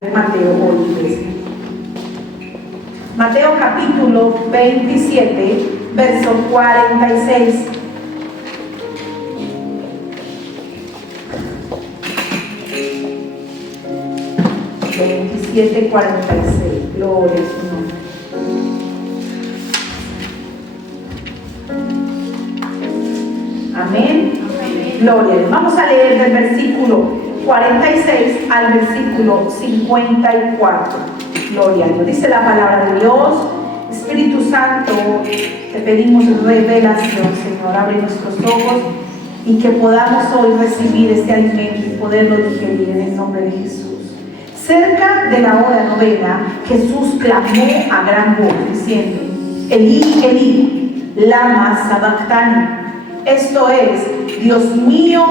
Mateo hoy, iglesia. Mateo capítulo 27, verso 46. Gloria a su nombre. Amén. Gloria a Dios. Vamos a leer del versículo 46 al versículo 54. Gloria a Dios. Dice la palabra de Dios. Espíritu Santo, te pedimos revelación, Señor. Abre nuestros ojos y que podamos hoy recibir este alimento y poderlo digerir en el nombre de Jesús. Cerca de la hora novena, Jesús clamó a gran voz diciendo: Elí, Elí, lama sabactani. Esto es: Dios mío,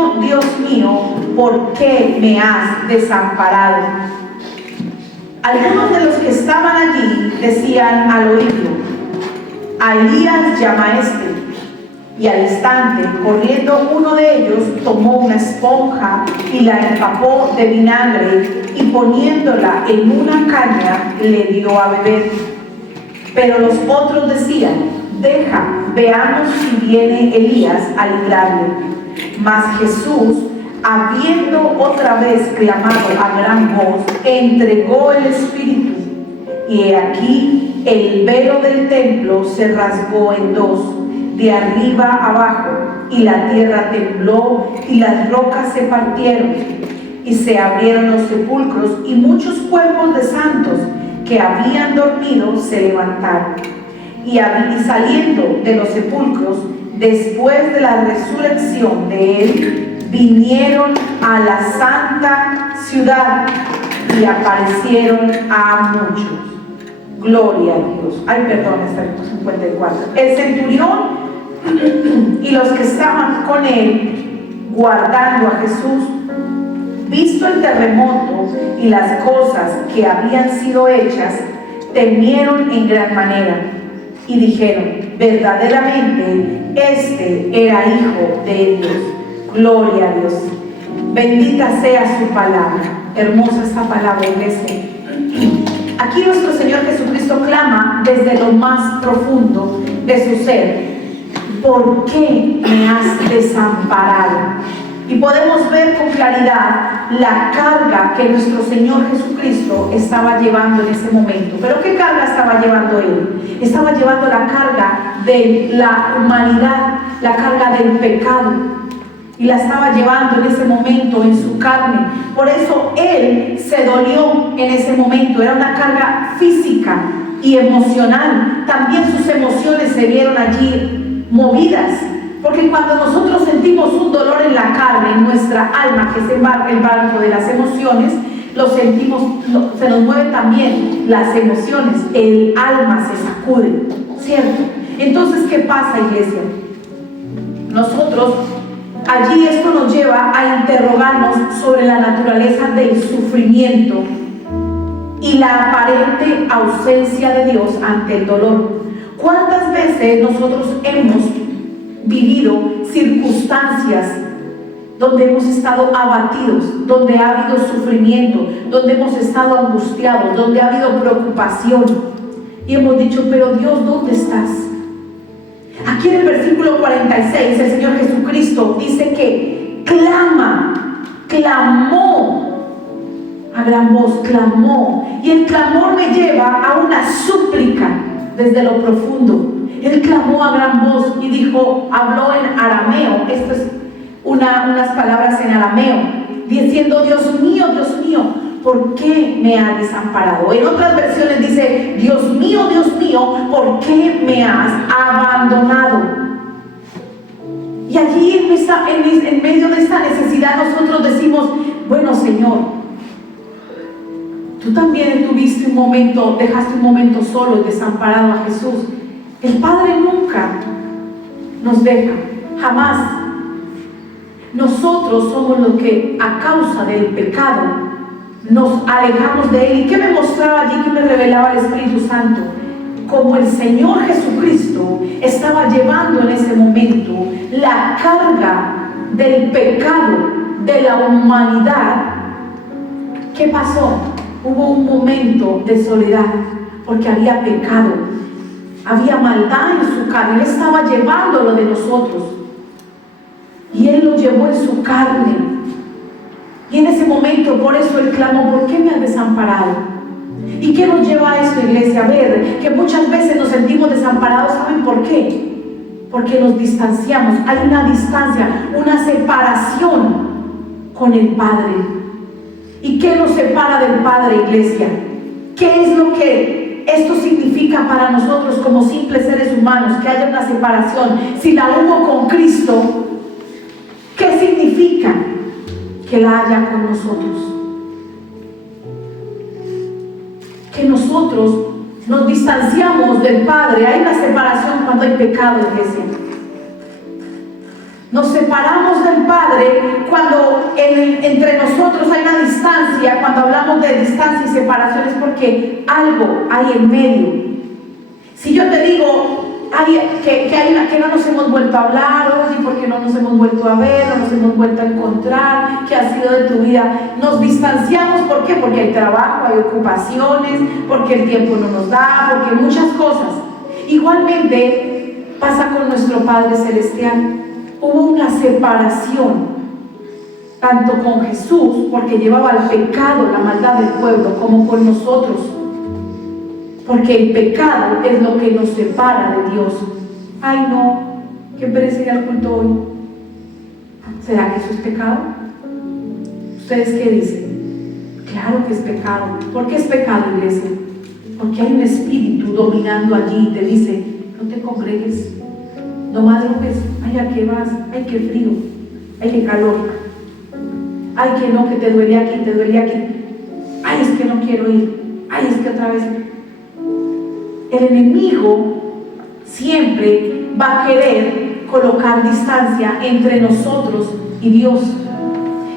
¿por qué me has desamparado? Algunos de los que estaban allí decían al oírlo: a Elías llama este. Y al instante, corriendo uno de ellos, tomó una esponja y la empapó de vinagre y poniéndola en una caña le dio a beber. Pero los otros decían: deja, veamos si viene Elías a librarle. Mas Jesús, habiendo otra vez clamado a gran voz, entregó el Espíritu. Y he aquí el velo del templo se rasgó en dos, de arriba abajo, y la tierra tembló y las rocas se partieron, y se abrieron los sepulcros, y muchos cuerpos de santos que habían dormido se levantaron. Y saliendo de los sepulcros, después de la resurrección de él, vinieron a la santa ciudad y aparecieron a muchos. Gloria a Dios. Ay, perdón, está en 54. El centurión y los que estaban con él guardando a Jesús, visto el terremoto y las cosas que habían sido hechas, temieron en gran manera y dijeron: verdaderamente este era Hijo de Dios. Gloria a Dios. Bendita sea su palabra. Hermosa esta palabra, iglesia. Aquí nuestro Señor Jesucristo clama desde lo más profundo de su ser: ¿por qué me has desamparado? Y podemos ver con claridad la carga que nuestro Señor Jesucristo estaba llevando en ese momento. ¿Pero qué carga estaba llevando Él? Estaba llevando la carga de la humanidad, la carga del pecado. Y la estaba llevando en ese momento en su carne. Por eso Él se dolió en ese momento. Era una carga física y emocional. También sus emociones se vieron allí movidas. Porque cuando nosotros sentimos un dolor en la carne, en nuestra alma, que es el barco de las emociones, lo sentimos, se nos mueven también las emociones, el alma se sacude, ¿cierto? Entonces, ¿qué pasa, iglesia? Nosotros, allí esto nos lleva a interrogarnos sobre la naturaleza del sufrimiento y la aparente ausencia de Dios ante el dolor. ¿Cuántas veces nosotros hemos vivido circunstancias donde hemos estado abatidos, donde ha habido sufrimiento, donde hemos estado angustiados, donde ha habido preocupación y hemos dicho: pero Dios, ¿dónde estás? Aquí en el versículo 46 el Señor Jesucristo dice que clamó a gran voz, clamó, y el clamor me lleva a una súplica desde lo profundo. Él clamó a gran voz y dijo, habló en arameo, esto es unas palabras en arameo, diciendo: Dios mío, ¿por qué me has desamparado? En otras versiones dice: Dios mío, ¿por qué me has abandonado? Y allí en medio de esta necesidad nosotros decimos: bueno, Señor, tú también tuviste un momento, dejaste un momento solo y desamparado a Jesús. El Padre nunca nos deja, jamás. Nosotros somos los que a causa del pecado nos alejamos de Él. ¿Y qué me mostraba allí, qué me revelaba el Espíritu Santo? Como el Señor Jesucristo estaba llevando en ese momento la carga del pecado de la humanidad. ¿Qué pasó? hubo un momento de soledad porque había pecado, había maldad en su carne. Él estaba llevando lo de nosotros y Él lo llevó en su carne. Y en ese momento, por eso Él clamó: ¿por qué me has desamparado? ¿Y qué nos lleva a esto, iglesia? A ver, que muchas veces nos sentimos desamparados. ¿Saben por qué? Porque nos distanciamos. Hay una distancia, una separación con el Padre. ¿Y qué nos separa del Padre, iglesia? ¿Qué es lo que esto significa para nosotros como simples seres humanos? Que haya una separación. Si la hubo con Cristo, ¿qué significa que la haya con nosotros? Que nosotros nos distanciamos del Padre. Hay una separación cuando hay pecado, iglesia. Nos separamos del Padre cuando entre nosotros hay una distancia. Cuando hablamos de distancia y separación es porque algo hay en medio. Si yo te digo que no nos hemos vuelto a hablar, oye, porque no nos hemos vuelto a ver, no nos hemos vuelto a encontrar, ¿qué ha sido de tu vida? Nos distanciamos, ¿por qué? Porque hay trabajo, hay ocupaciones, porque el tiempo no nos da, porque muchas cosas. Igualmente pasa con nuestro Padre Celestial. Hubo una separación, tanto con Jesús, porque llevaba el pecado, la maldad del pueblo, como con nosotros. Porque el pecado es lo que nos separa de Dios. Ay, no, qué pereza ir al culto hoy. ¿Será que eso es pecado? ¿Ustedes qué dicen? Claro que es pecado. ¿Por qué es pecado, iglesia? Porque hay un espíritu dominando allí y te dice: no te congregues, no madrugues, ay, ¿a qué vas? Ay, qué frío, ay, qué calor, ay, que no, que te duele aquí, te duele aquí, ay, es que no quiero ir, ay, es que otra vez. El enemigo siempre va a querer colocar distancia entre nosotros y Dios.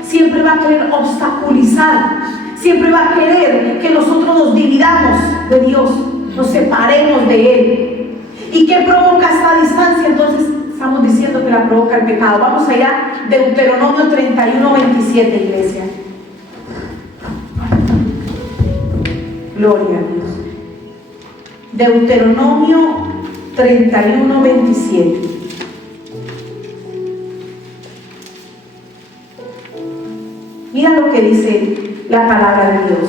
Siempre va a querer obstaculizar. Siempre va a querer que nosotros nos dividamos de Dios, nos separemos de Él. ¿Y qué provoca esta distancia? Entonces estamos diciendo que la provoca el pecado. Vamos allá, Deuteronomio 31:27, iglesia. Gloria a Dios. Deuteronomio 31:27. Mira lo que dice la palabra de Dios.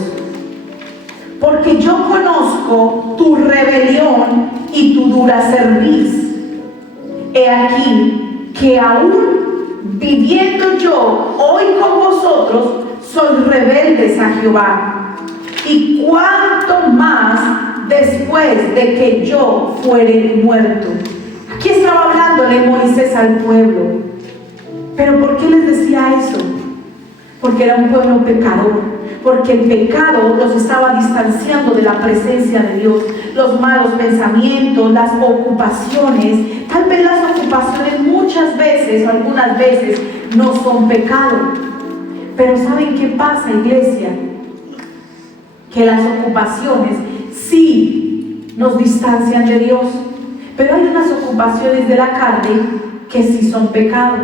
Porque yo conozco tu rebelión y tu dura cerviz. He aquí que aún viviendo yo hoy con vosotros, sois rebeldes a Jehová. Y cuánto más después de que yo fuere muerto. Aquí estaba hablándole Moisés al pueblo. ¿Pero por qué les decía eso? Porque era un pueblo pecador. Porque el pecado los estaba distanciando de la presencia de Dios. Los malos pensamientos, las ocupaciones. Tal vez las ocupaciones muchas veces o algunas veces no son pecado. Pero ¿saben qué pasa, iglesia? Que las ocupaciones sí nos distancian de Dios, pero hay unas ocupaciones de la carne que sí son pecado,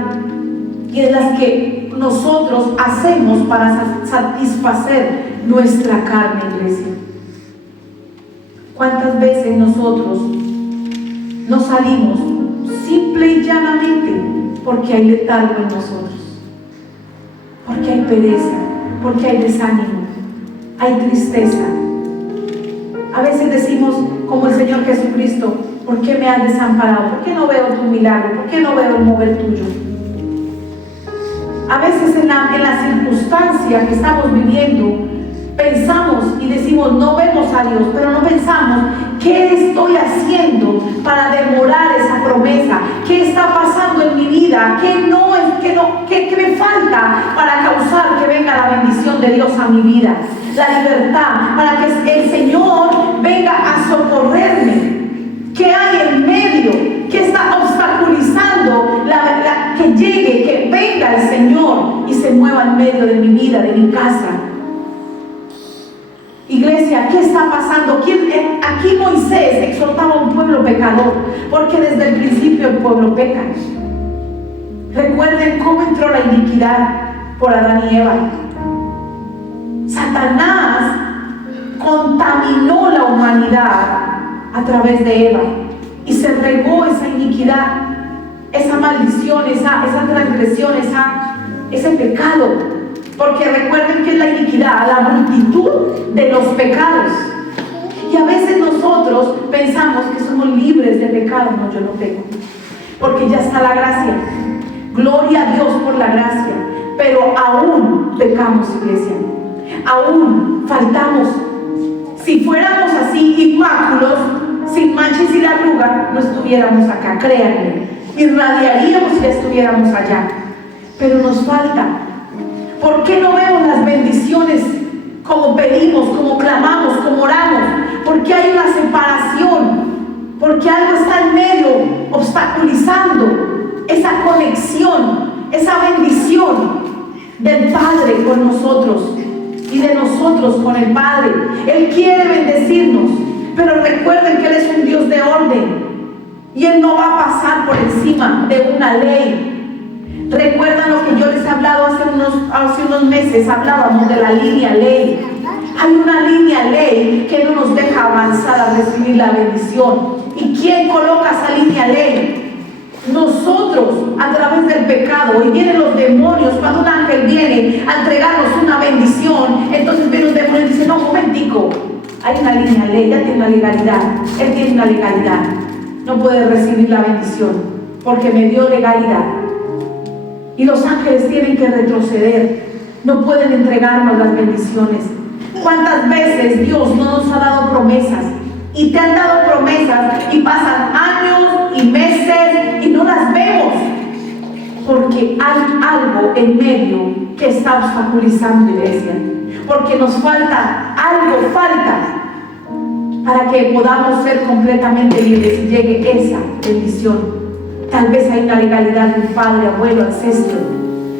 y es las que nosotros hacemos para satisfacer nuestra carne, iglesia. ¿Cuántas veces nosotros no salimos simple y llanamente porque hay letargo en nosotros, porque hay pereza, porque hay desánimo, hay tristeza? A veces decimos, como el Señor Jesucristo: ¿por qué me has desamparado? ¿Por qué no veo tu milagro? ¿Por qué no veo el mover tuyo? A veces en la circunstancia que estamos viviendo, pensamos y decimos: no vemos a Dios, pero no pensamos: ¿qué estoy haciendo para demorar esa promesa? ¿Qué está pasando en mi vida? ¿Qué me falta para causar que venga la bendición de Dios a mi vida? La libertad, para que el Señor venga a socorrerme. ¿Qué hay en medio? ¿Qué está obstaculizando que llegue, que venga el Señor y se mueva en medio de mi vida, de mi casa? Iglesia, ¿qué está pasando? Aquí Moisés exhortaba a un pueblo pecador, porque desde el principio el pueblo peca. Recuerden cómo entró la iniquidad por Adán y Eva. Satanás humanidad a través de Eva. Y se regó esa iniquidad, esa maldición, esa transgresión, ese pecado. Porque recuerden que es la iniquidad, la multitud de los pecados. Y a veces nosotros pensamos que somos libres de pecado. No, yo no tengo, porque ya está la gracia. Gloria a Dios por la gracia. Pero aún pecamos, iglesia. Aún faltamos. Si fuéramos así inmáculos, sin mancha y sin arruga, no estuviéramos acá, créanme. Irradiaríamos si estuviéramos allá. Pero nos falta. ¿Por qué no vemos las bendiciones como pedimos, como clamamos, como oramos? Porque hay una separación, porque algo está en medio, obstaculizando esa conexión, esa bendición del Padre con nosotros y de nosotros con el Padre. Él quiere bendecirnos, pero recuerden que Él es un Dios de orden y Él no va a pasar por encima de una ley. Recuerdan lo que yo les he hablado hace unos meses. Hablábamos de la línea ley. Hay una línea ley que no nos deja avanzar a recibir la bendición. ¿Y quién coloca esa línea ley? Nosotros, a través del pecado. Y vienen los demonios. Cuando un ángel viene a entregarnos una bendición, entonces viene un demonio y dice: no, un momentico, hay una línea ley, ya tiene una legalidad. Él tiene una legalidad, no puede recibir la bendición porque me dio legalidad. Y los ángeles tienen que retroceder, no pueden entregarnos las bendiciones. ¿Cuántas veces Dios no nos ha dado promesas? Y te han dado promesas y pasan años y meses y no las vemos, porque hay algo en medio que está obstaculizando, iglesia. Porque nos falta, algo falta para que podamos ser completamente libres y llegue esa bendición. Tal vez hay una legalidad de un padre, abuelo, ancestro,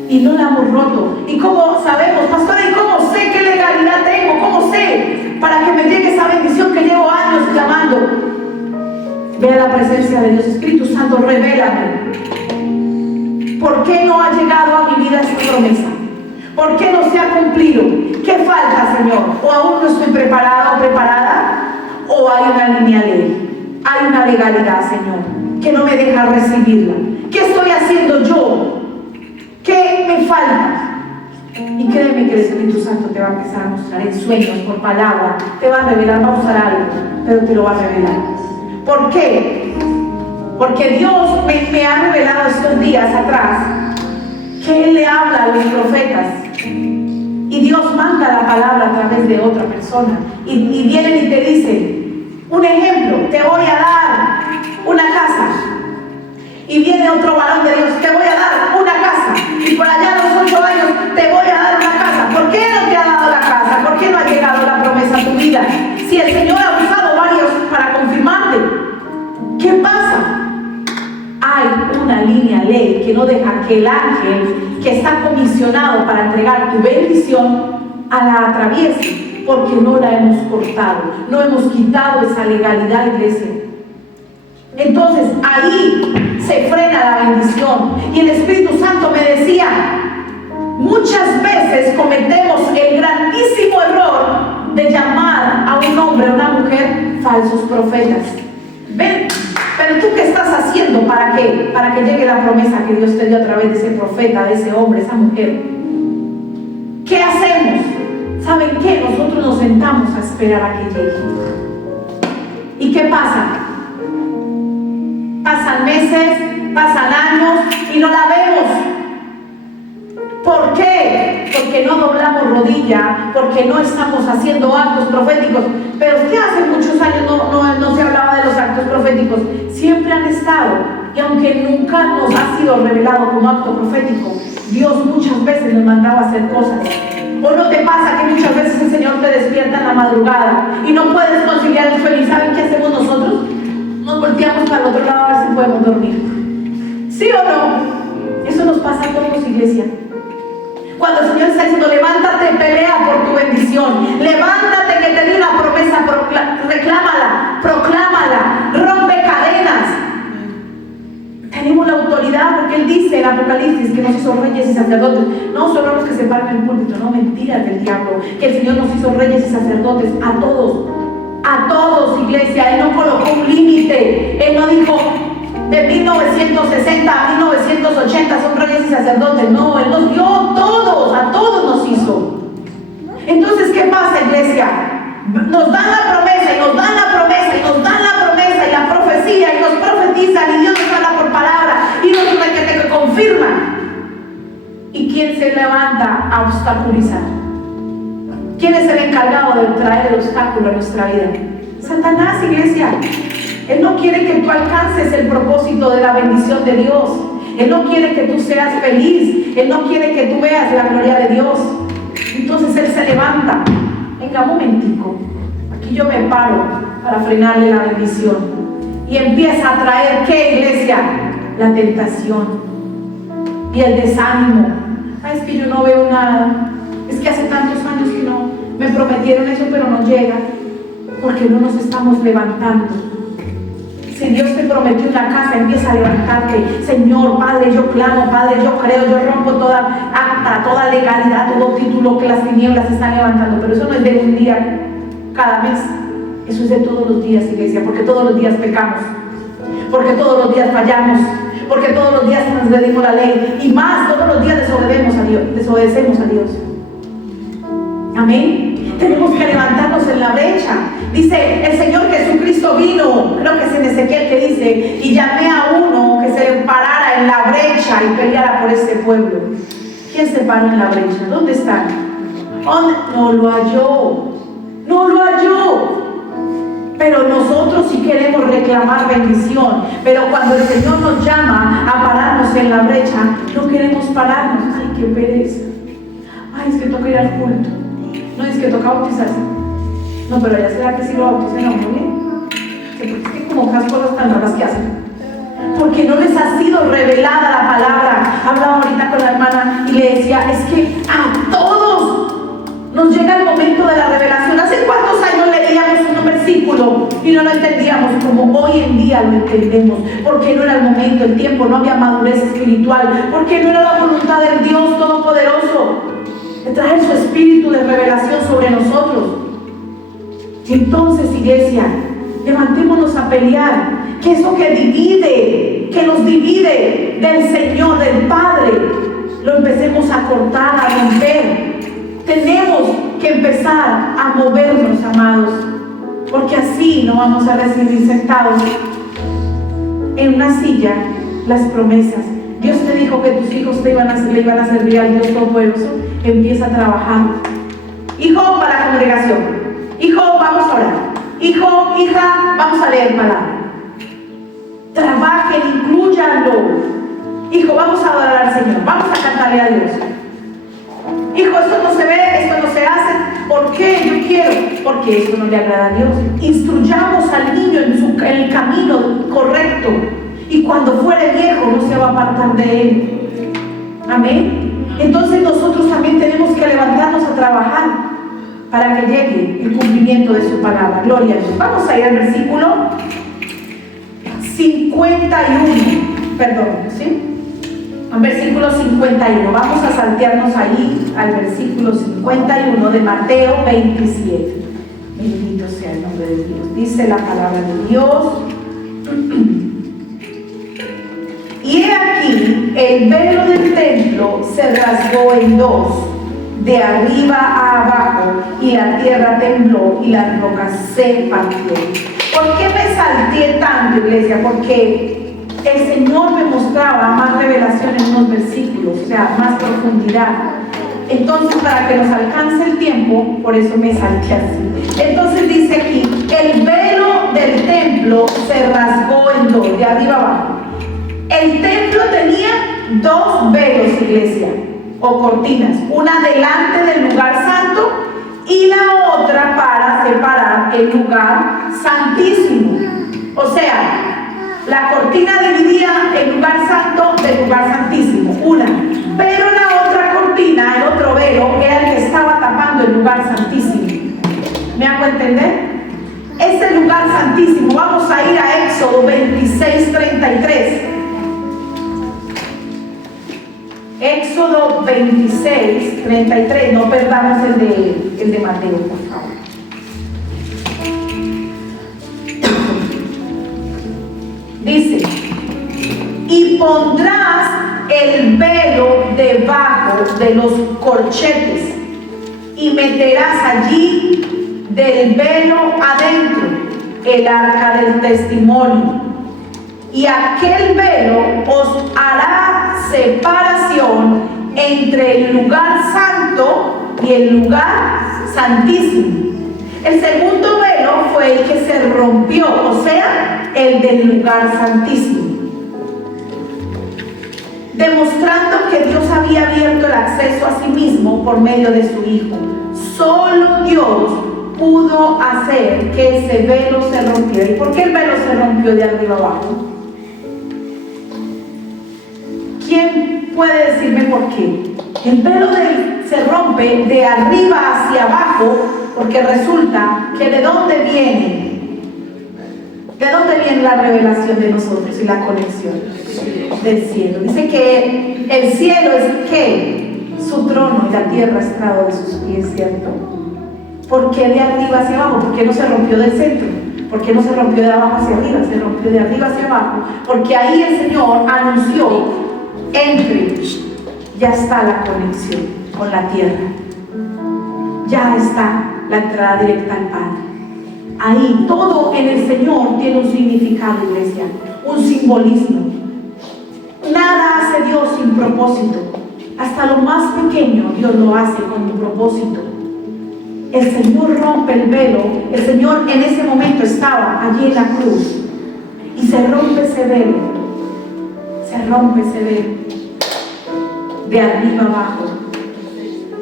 y no la hemos roto. ¿Y cómo sabemos, pastora? ¿Y cómo sé qué legalidad tengo? ¿Cómo sé para que me llegue esa bendición que llevo años clamando? Ve a la presencia de Dios. Espíritu Santo, revélame. ¿Por qué no ha llegado a mi vida esta promesa? ¿Por qué no se ha cumplido? ¿Qué falta, Señor? ¿O aún no estoy preparada o preparada? ¿O hay una línea ley? Hay una legalidad, Señor, que no me deja recibirla. ¿Qué estoy haciendo yo? ¿Qué me falta? Y créeme que el Espíritu Santo te va a empezar a mostrar en sueños, por palabra, te va a revelar, va a usar algo, pero te lo va a revelar. ¿Por qué? Porque Dios me ha revelado estos días atrás que Él le habla a los profetas y Dios manda la palabra a través de otra persona y vienen y te dicen un ejemplo: te voy a dar una casa. Y viene otro varón de Dios: te voy a dar una casa. Y por allá a los 8 años: te voy a dar una casa. ¿Por qué no te ha dado la casa? ¿Por qué no ha llegado la promesa a tu vida? Si el Señor ha usado varios para confirmarte, ¿qué pasa? Hay una línea ley que no deja que el ángel que está comisionado para entregar tu bendición la atraviese, porque no la hemos cortado, no hemos quitado esa legalidad, iglesia. Entonces ahí se frena la bendición. Y el Espíritu Santo me decía: muchas veces cometemos el grandísimo error de llamar a un hombre o una mujer falsos profetas. Ven, pero tú, ¿qué estás haciendo para qué? Para que llegue la promesa que Dios te dio a través de ese profeta, de ese hombre, esa mujer. ¿Qué hacemos? ¿Saben qué? Nosotros nos sentamos a esperar a que llegue. ¿Y qué pasa? Pasan meses, pasan años y no la vemos. ¿Por qué? Porque no doblamos rodilla, porque no estamos haciendo actos proféticos. Pero es que hace muchos años no se hablaba de los actos proféticos. Siempre han estado. Y aunque nunca nos ha sido revelado como acto profético, Dios muchas veces nos mandaba a hacer cosas. ¿O no te pasa que muchas veces el Señor te despierta en la madrugada y no puedes conciliar el sueño? ¿Y saben qué hacemos nosotros? Nos volteamos para el otro lado a ver si podemos dormir. ¿Sí o no? Eso nos pasa a todos, iglesia. Cuando el Señor está diciendo: levántate, pelea por tu bendición, levántate, que te di una promesa, reclámala, proclámala, rompe cadenas. Tenemos la autoridad, porque Él dice en Apocalipsis que nos hizo reyes y sacerdotes. No solo los que se paran en el púlpito, no, mentiras del diablo. Que el Señor nos hizo reyes y sacerdotes a todos, A todos, iglesia. Él no colocó un límite. Él no dijo de 1960 a 1980 son reyes y sacerdotes. No, Él nos dio todos, a todos nos hizo. Entonces, ¿qué pasa, iglesia? Nos dan la promesa y nos dan la promesa y nos dan la promesa y la profecía y nos profetizan y Dios nos habla por palabra y nos que confirma. ¿Y quién se levanta a obstaculizar? ¿Quién es el encargado de traer el obstáculo a nuestra vida? Satanás, iglesia. Él no quiere que tú alcances el propósito de la bendición de Dios. Él no quiere que tú seas feliz. Él no quiere que tú veas la gloria de Dios. Entonces Él se levanta. Venga, un momentico. Aquí yo me paro para frenarle la bendición. Y empieza a traer, ¿qué, iglesia? La tentación y el desánimo. Ay, es que yo no veo nada. Es que hace tantos años que no. Me prometieron eso, pero no llega. Porque no nos estamos levantando. Si Dios te prometió una casa, empieza a levantarte. Señor, Padre, yo clamo, Padre, yo creo, yo rompo toda acta, toda legalidad, todo título que las tinieblas están levantando. Pero eso no es de un día cada mes. Eso es de todos los días, iglesia, porque todos los días pecamos. Porque todos los días fallamos. Porque todos los días transgredimos la ley. Y más, todos los días desobedecemos a Dios. Amén. Tenemos que levantarnos en la brecha. Dice, el Señor Jesucristo vino, creo que es en Ezequiel que dice, y llamé a uno que se parara en la brecha y peleara por este pueblo. ¿Quién se paró en la brecha? ¿Dónde está? No lo halló. No lo halló. Pero nosotros sí queremos reclamar bendición. Pero cuando el Señor nos llama a pararnos en la brecha, no queremos pararnos. Ay, qué pereza. Ay, es que toca ir al culto. No, es que toca bautizarse. No, pero ya será que sí lo bautizan a uno bien. Sí, porque es que como otras cosas tan raras que hacen. Porque no les ha sido revelada la palabra. Hablaba ahorita con la hermana y le decía, es que a todos nos llega el momento de la revelación. ¿Hace cuántos años leíamos un versículo y no lo entendíamos como hoy en día lo entendemos? Porque no era el momento, el tiempo, no había madurez espiritual. Porque no era la voluntad del Dios Todopoderoso de traer su espíritu de revelación sobre nosotros. Entonces, iglesia, levantémonos a pelear. Que eso que divide, que nos divide del Señor, del Padre, lo empecemos a cortar, a romper. Tenemos que empezar a movernos, amados, porque así no vamos a recibir sentados en una silla las promesas. Dios te dijo que tus hijos le iban a servir al Dios Todopoderoso. Empieza a trabajar. Hijo, para la congregación. Hijo, vamos a orar. Hijo, hija, vamos a leer palabra. Trabajen, inclúyanlo. Hijo, vamos a adorar al Señor. Vamos a cantarle a Dios. Hijo, esto no se ve, esto no se hace. ¿Por qué? Yo quiero. Porque esto no le agrada a Dios. Instruyamos al niño en el camino correcto. Y cuando fuere viejo no se va a apartar de él. Amén. Entonces nosotros también tenemos que levantarnos a trabajar para que llegue el cumplimiento de su palabra. Gloria a Dios. Vamos a ir al versículo 51. Perdón, ¿sí? Al versículo 51. Vamos a saltearnos ahí al versículo 51 de Mateo 27. Bendito sea el nombre de Dios. Dice la palabra de Dios. Y he aquí, el velo del templo se rasgó en dos, de arriba a abajo, y la tierra tembló y las rocas se partieron. ¿Por qué me salté tanto, iglesia? Porque el Señor me mostraba más revelación en unos versículos, o sea, más profundidad. Entonces, para que nos alcance el tiempo, por eso me salté así. Entonces dice aquí, el velo del templo se rasgó en dos, de arriba a abajo. El templo tenía dos velos, iglesia, o cortinas, una delante del lugar santo y la otra para separar el lugar santísimo. O sea, la cortina dividía el lugar santo del lugar santísimo, una, pero la otra cortina, el otro velo, era el que estaba tapando el lugar santísimo. ¿Me hago entender? Ese lugar santísimo, vamos a ir a Éxodo 26:33. Éxodo 26:33, no perdamos el de Mateo, por favor. pondrás el velo debajo de los corchetes y meterás allí del velo adentro el arca del testimonio. Y aquel velo os hará separación entre el lugar santo y el lugar santísimo. El segundo velo fue el que se rompió, o sea, el del lugar santísimo, demostrando que Dios había abierto el acceso a sí mismo por medio de su Hijo. Solo Dios pudo hacer que ese velo se rompiera. ¿Y por qué el velo se rompió de arriba abajo? ¿Quién puede decirme por qué? El velo se rompe de arriba hacia abajo porque resulta que ¿de dónde viene? ¿De dónde viene la revelación de nosotros y la conexión? Del cielo. Dice que el cielo es ¿qué? Su trono y la tierra estrado de sus pies, ¿cierto? ¿Por qué de arriba hacia abajo? ¿Por qué no se rompió del centro? ¿Por qué no se rompió de abajo hacia arriba? Se rompió de arriba hacia abajo porque ahí el Señor anunció: entre, ya está la conexión con la tierra, ya está la entrada directa al Padre. Ahí todo en el Señor tiene un significado, iglesia, un simbolismo. Nada hace Dios sin propósito. Hasta lo más pequeño Dios lo hace con un propósito. El Señor rompe el velo. El Señor en ese momento estaba allí en la cruz y se rompe ese velo. Se rompe ese velo de arriba abajo,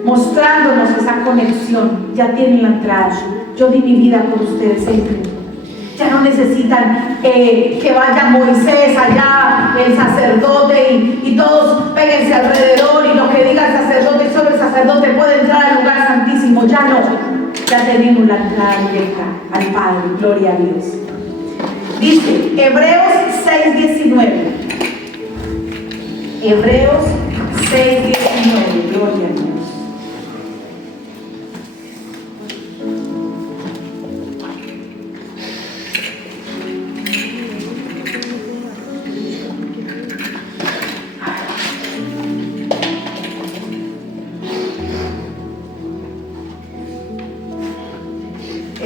mostrándonos esa conexión. Ya tienen la entrada. Yo di mi vida por ustedes siempre. Ya no necesitan que vaya Moisés allá, el sacerdote, y todos péguense alrededor y lo que diga el sacerdote, y solo el sacerdote puede entrar al lugar santísimo. Ya no, ya tenemos la entrada directa al Padre. Gloria a Dios. Dice Hebreos 6:19. Hebreos 6:19. Gloria a Dios.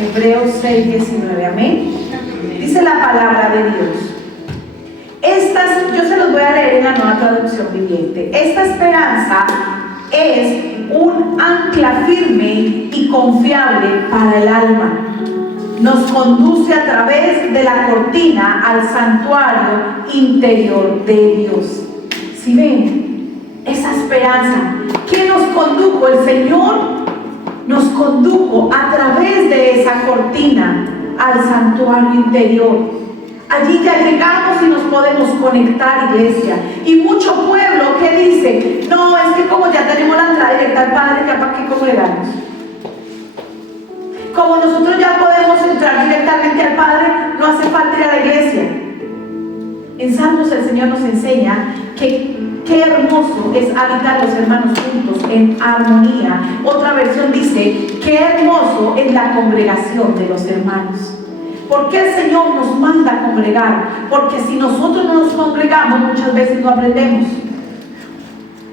Hebreos 6:19, amén. Dice la palabra de Dios. Yo se los voy a leer en la Nueva Traducción Viviente. Esta esperanza es un ancla firme y confiable para el alma. Nos conduce a través de la cortina al santuario interior de Dios. ¿Sí ven? Esa esperanza. ¿Qué nos condujo? El Señor nos condujo a través de esa cortina al santuario interior. Allí ya llegamos y nos podemos conectar, iglesia. Y mucho pueblo que dice: no, es que como ya tenemos la entrada directa al Padre, ¿ya para qué congregamos? Como nosotros ya podemos entrar directamente al Padre, no hace falta ir a la iglesia. En Salmos el Señor nos enseña que qué hermoso es habitar los hermanos juntos en armonía. Otra versión dice: qué hermoso es la congregación de los hermanos. ¿Por qué el Señor nos manda a congregar? Porque si nosotros no nos congregamos, muchas veces no aprendemos.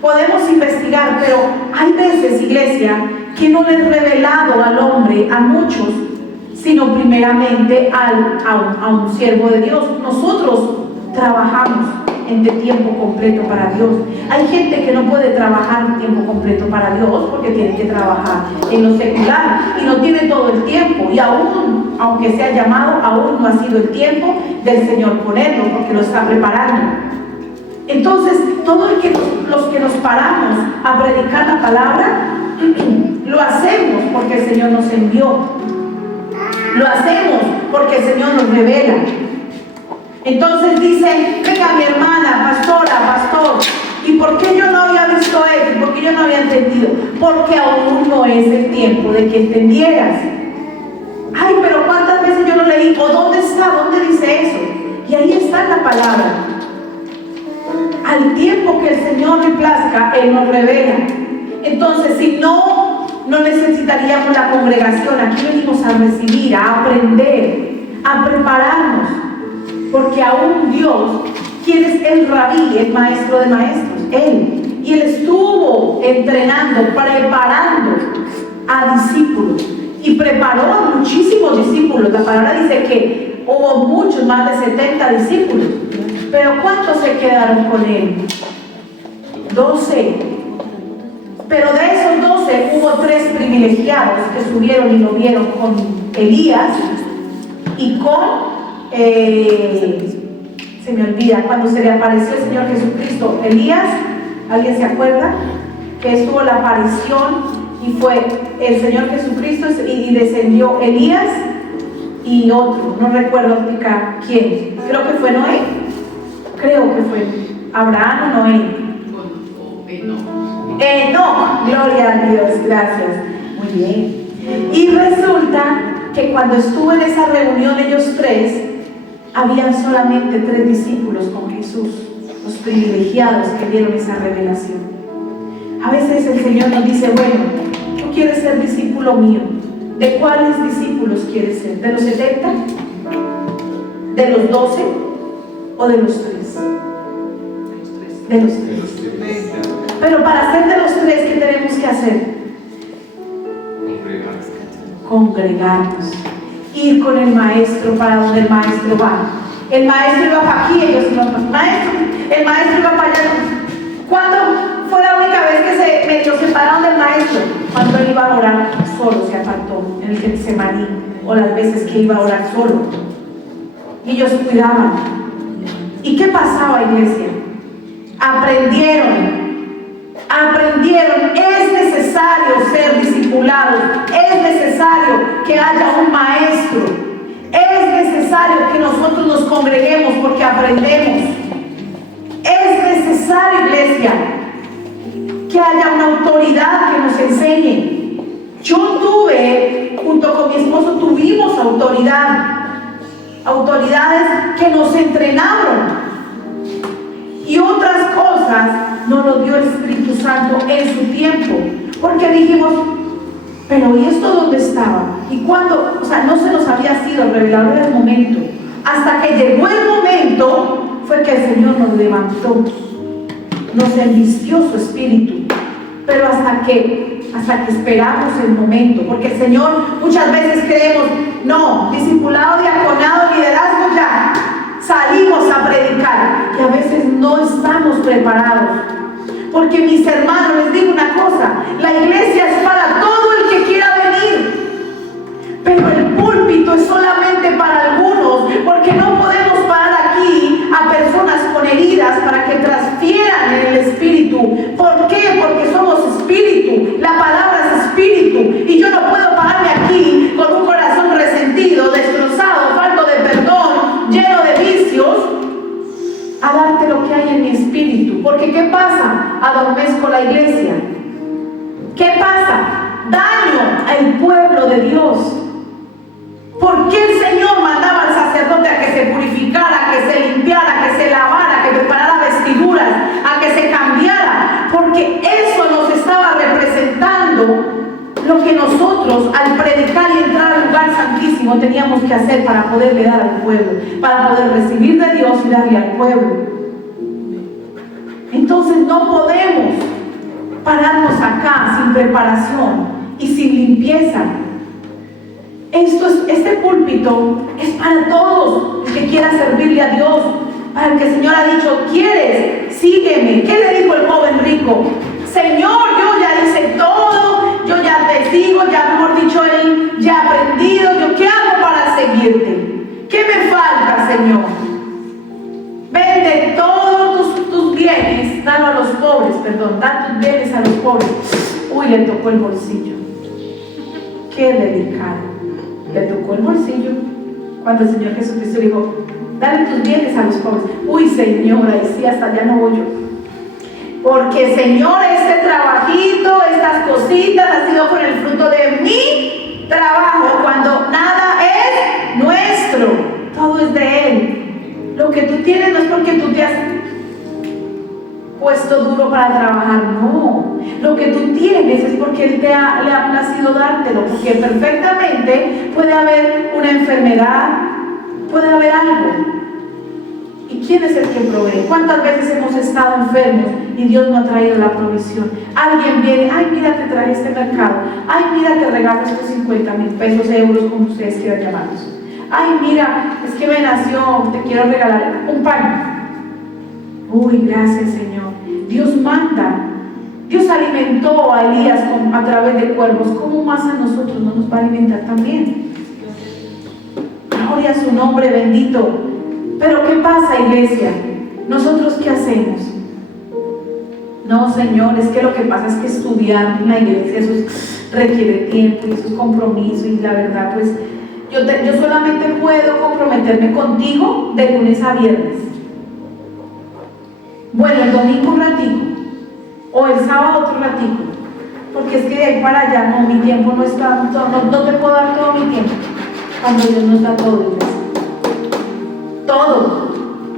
Podemos investigar, pero hay veces, iglesia, que no le he revelado al hombre, a muchos, sino primeramente a un siervo de Dios. Nosotros trabajamos de tiempo completo para Dios. Hay gente que no puede trabajar en tiempo completo para Dios porque tiene que trabajar en lo secular y no tiene todo el tiempo, y aún, aunque sea llamado, aún no ha sido el tiempo del Señor ponerlo porque lo está preparando. Entonces, todos los que nos paramos a predicar la palabra, lo hacemos porque el Señor nos envió. Lo hacemos porque el Señor nos revela. Entonces dice: venga mi hermana, pastora, pastor, ¿y por qué yo no había visto eso? ¿Por qué yo no había entendido? Porque aún no es el tiempo de que entendieras. Ay, pero ¿cuántas veces yo lo leí? ¿O dónde está? ¿Dónde dice eso? Y ahí está la palabra. Al tiempo que el Señor le plazca, Él nos revela. Entonces, si no necesitaríamos la congregación. Aquí venimos a recibir, a aprender, a prepararnos. Porque aún Dios ¿Quién es el rabí, el maestro de maestros? Él. Y él estuvo entrenando, preparando a discípulos. Y preparó a muchísimos discípulos. La palabra dice que hubo muchos, más de 70 discípulos. Pero ¿cuántos se quedaron con él? 12. Pero de esos 12 hubo 3 privilegiados que subieron y lo vieron con Elías y con se me olvida, cuando se le apareció el Señor Jesucristo, Elías, ¿alguien se acuerda? Que estuvo la aparición y fue el Señor Jesucristo y descendió Elías y otro, no recuerdo explicar quién, creo que fue Noé, creo que fue Abraham o Noé. Enoc, gloria a Dios, gracias, muy bien. Y resulta que cuando estuvo en esa reunión ellos 3, habían solamente 3 discípulos con Jesús, los privilegiados que vieron esa revelación. A veces el Señor nos dice, bueno, tú quieres ser discípulo mío. ¿De cuáles discípulos quieres ser? ¿De los 70? ¿De los 12? ¿O de los 3? De los 3. Pero para ser de los 3, ¿qué tenemos que hacer? Congregarnos. Ir con el maestro para donde el maestro va. El maestro iba para aquí, ellos iban para el maestro iba para allá. ¿Cuándo fue la única vez que se medio separaron del maestro? Cuando él iba a orar solo, se apartó en el Getsemaní, o las veces que iba a orar solo. Y ellos cuidaban. ¿Y qué pasaba, iglesia? Aprendieron. Es necesario ser discipulados, es necesario que haya un maestro, es necesario que nosotros nos congreguemos porque aprendemos, es necesario, iglesia, que haya una autoridad que nos enseñe. Yo tuve, junto con mi esposo, tuvimos autoridades que nos entrenaron. Y otras cosas nos lo dio el Espíritu Santo en su tiempo. Porque dijimos, pero ¿y esto dónde estaba? Y cuando, no se nos había sido el revelador del momento. Hasta que llegó el momento, fue que el Señor nos levantó, nos envistió su Espíritu. Pero hasta que esperamos el momento. Porque el Señor, muchas veces creemos, no, discipulado, diaconado, liderazgo, ya salimos a predicar, y a veces no estamos preparados. Porque mis hermanos, les digo una cosa, la iglesia es para todo el que quiera venir, pero el púlpito es solamente para algunos, porque no podemos parar aquí a personas con heridas para que transfieran en el Espíritu. ¿Por qué? Porque somos Espíritu, la palabra es Espíritu, y yo no puedo pararme aquí con un corazón resentido, destrozado, falto de perdón, lleno de vicios, a darte lo que hay en mi espíritu. Porque ¿qué pasa? Adormezco la iglesia. ¿Qué pasa? Daño al pueblo de Dios. ¿Por qué el Señor mandaba al sacerdote a que se purificara, a que se limpiara, a que se lavara, a que preparara vestiduras, a que se cambiara? Porque eso nos estaba representando lo que nosotros al predicar y entrar al lugar santísimo teníamos que hacer para poderle dar al pueblo, para poder recibir de Dios y darle al pueblo. Entonces no podemos pararnos acá sin preparación y sin limpieza. Este púlpito es para todos el que quiera servirle a Dios, para el que el Señor ha dicho, ¿quieres? Sígueme. ¿Qué le dijo el joven rico? Señor, yo ya hice todo, yo ya te sigo, ya mejor dicho, él ya ha aprendido, ¿yo qué hago para seguirte? ¿Qué me falta, Señor? Vende todos tus bienes, dalo a los pobres, da tus bienes a los pobres. Uy, le tocó el bolsillo. Qué delicado. Le tocó el bolsillo cuando el Señor Jesucristo dijo, dale tus bienes a los pobres. Uy, Señora, y sí, hasta allá no voy yo. Porque, Señor, este trabajito, estas cositas, ha sido con el fruto de mi trabajo, cuando nada es nuestro, todo es de Él. Lo que tú tienes no es porque tú te has puesto duro para trabajar, no. Lo que tú tienes es porque Él le ha placido dártelo, porque perfectamente puede haber una enfermedad, puede haber algo. ¿Y quién es el que provee? ¿Cuántas veces hemos estado enfermos y Dios no ha traído la provisión? Alguien viene, ay, mira, te traje este mercado. Ay, mira, te regalo estos 50,000 pesos, euros, como ustedes quieran llamarlos. Ay, mira, es que me nació, te quiero regalar un pan. Uy, gracias, Señor. Dios manda. Dios alimentó a Elías a través de cuervos. ¿Cómo más a nosotros no nos va a alimentar también? Gloria a su nombre bendito. Pero ¿qué pasa, iglesia? ¿Nosotros qué hacemos? No, Señor, es que lo que pasa es que estudiar en la iglesia eso requiere tiempo y eso es compromiso, y la verdad pues yo solamente puedo comprometerme contigo de lunes a viernes. Bueno, el domingo un ratico o el sábado otro ratico, porque es que de ahí para allá no, mi tiempo no está, no te puedo dar todo mi tiempo cuando Dios nos da todo, iglesia. Todo,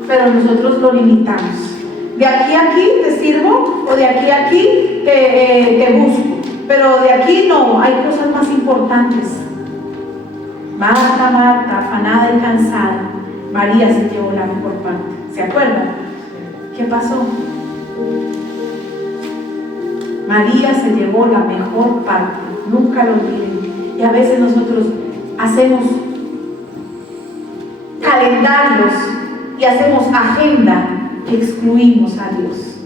pero nosotros lo limitamos. De aquí a aquí te sirvo, o de aquí a aquí te busco, pero de aquí no, hay cosas más importantes. Marta, Marta, afanada y cansada, María se llevó la mejor parte. ¿Se acuerdan? ¿Qué pasó? María se llevó la mejor parte, nunca lo olviden. Y a veces nosotros hacemos calendarios y hacemos agenda y excluimos a Dios.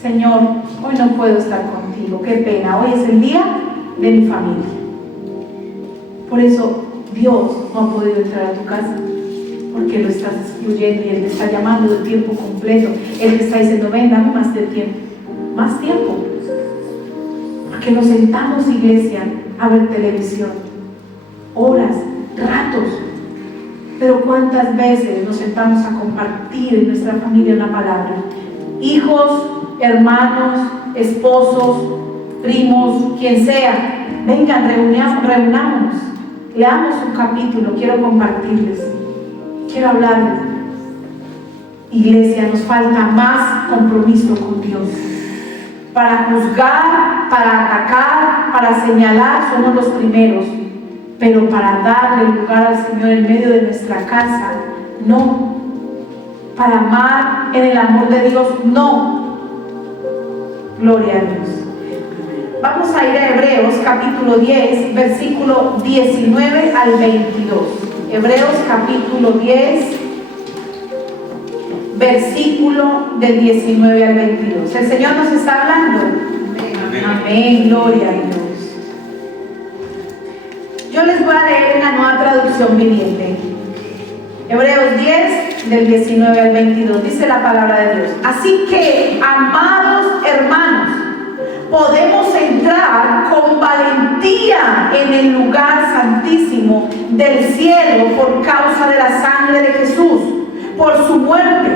Señor, hoy no puedo estar contigo, qué pena, hoy es el día de mi familia. Por eso Dios no ha podido entrar a tu casa, porque lo estás excluyendo y Él te está llamando de tiempo completo. Él te está diciendo, ven, dame más de tiempo, más tiempo. Porque nos sentamos, iglesia, a ver televisión, horas, ratos. Pero ¿cuántas veces nos sentamos a compartir en nuestra familia una palabra? Hijos, hermanos, esposos, primos, quien sea, vengan, reunámonos, leamos un capítulo, quiero compartirles, quiero hablarles. Iglesia, nos falta más compromiso con Dios. Para juzgar, para atacar, para señalar, somos los primeros. Pero para darle lugar al Señor en medio de nuestra casa, no. Para amar en el amor de Dios, no. Gloria a Dios. Vamos a ir a Hebreos capítulo 10, versículo 19 al 22. Hebreos capítulo 10, versículo del 19 al 22. El Señor nos está hablando. Amén. Amén. Gloria a Dios. Yo les voy a leer en la Nueva Traducción Viviente. Hebreos 10, del 19 al 22, dice la palabra de Dios. Así que, amados hermanos, podemos entrar con valentía en el lugar santísimo del cielo por causa de la sangre de Jesús, por su muerte.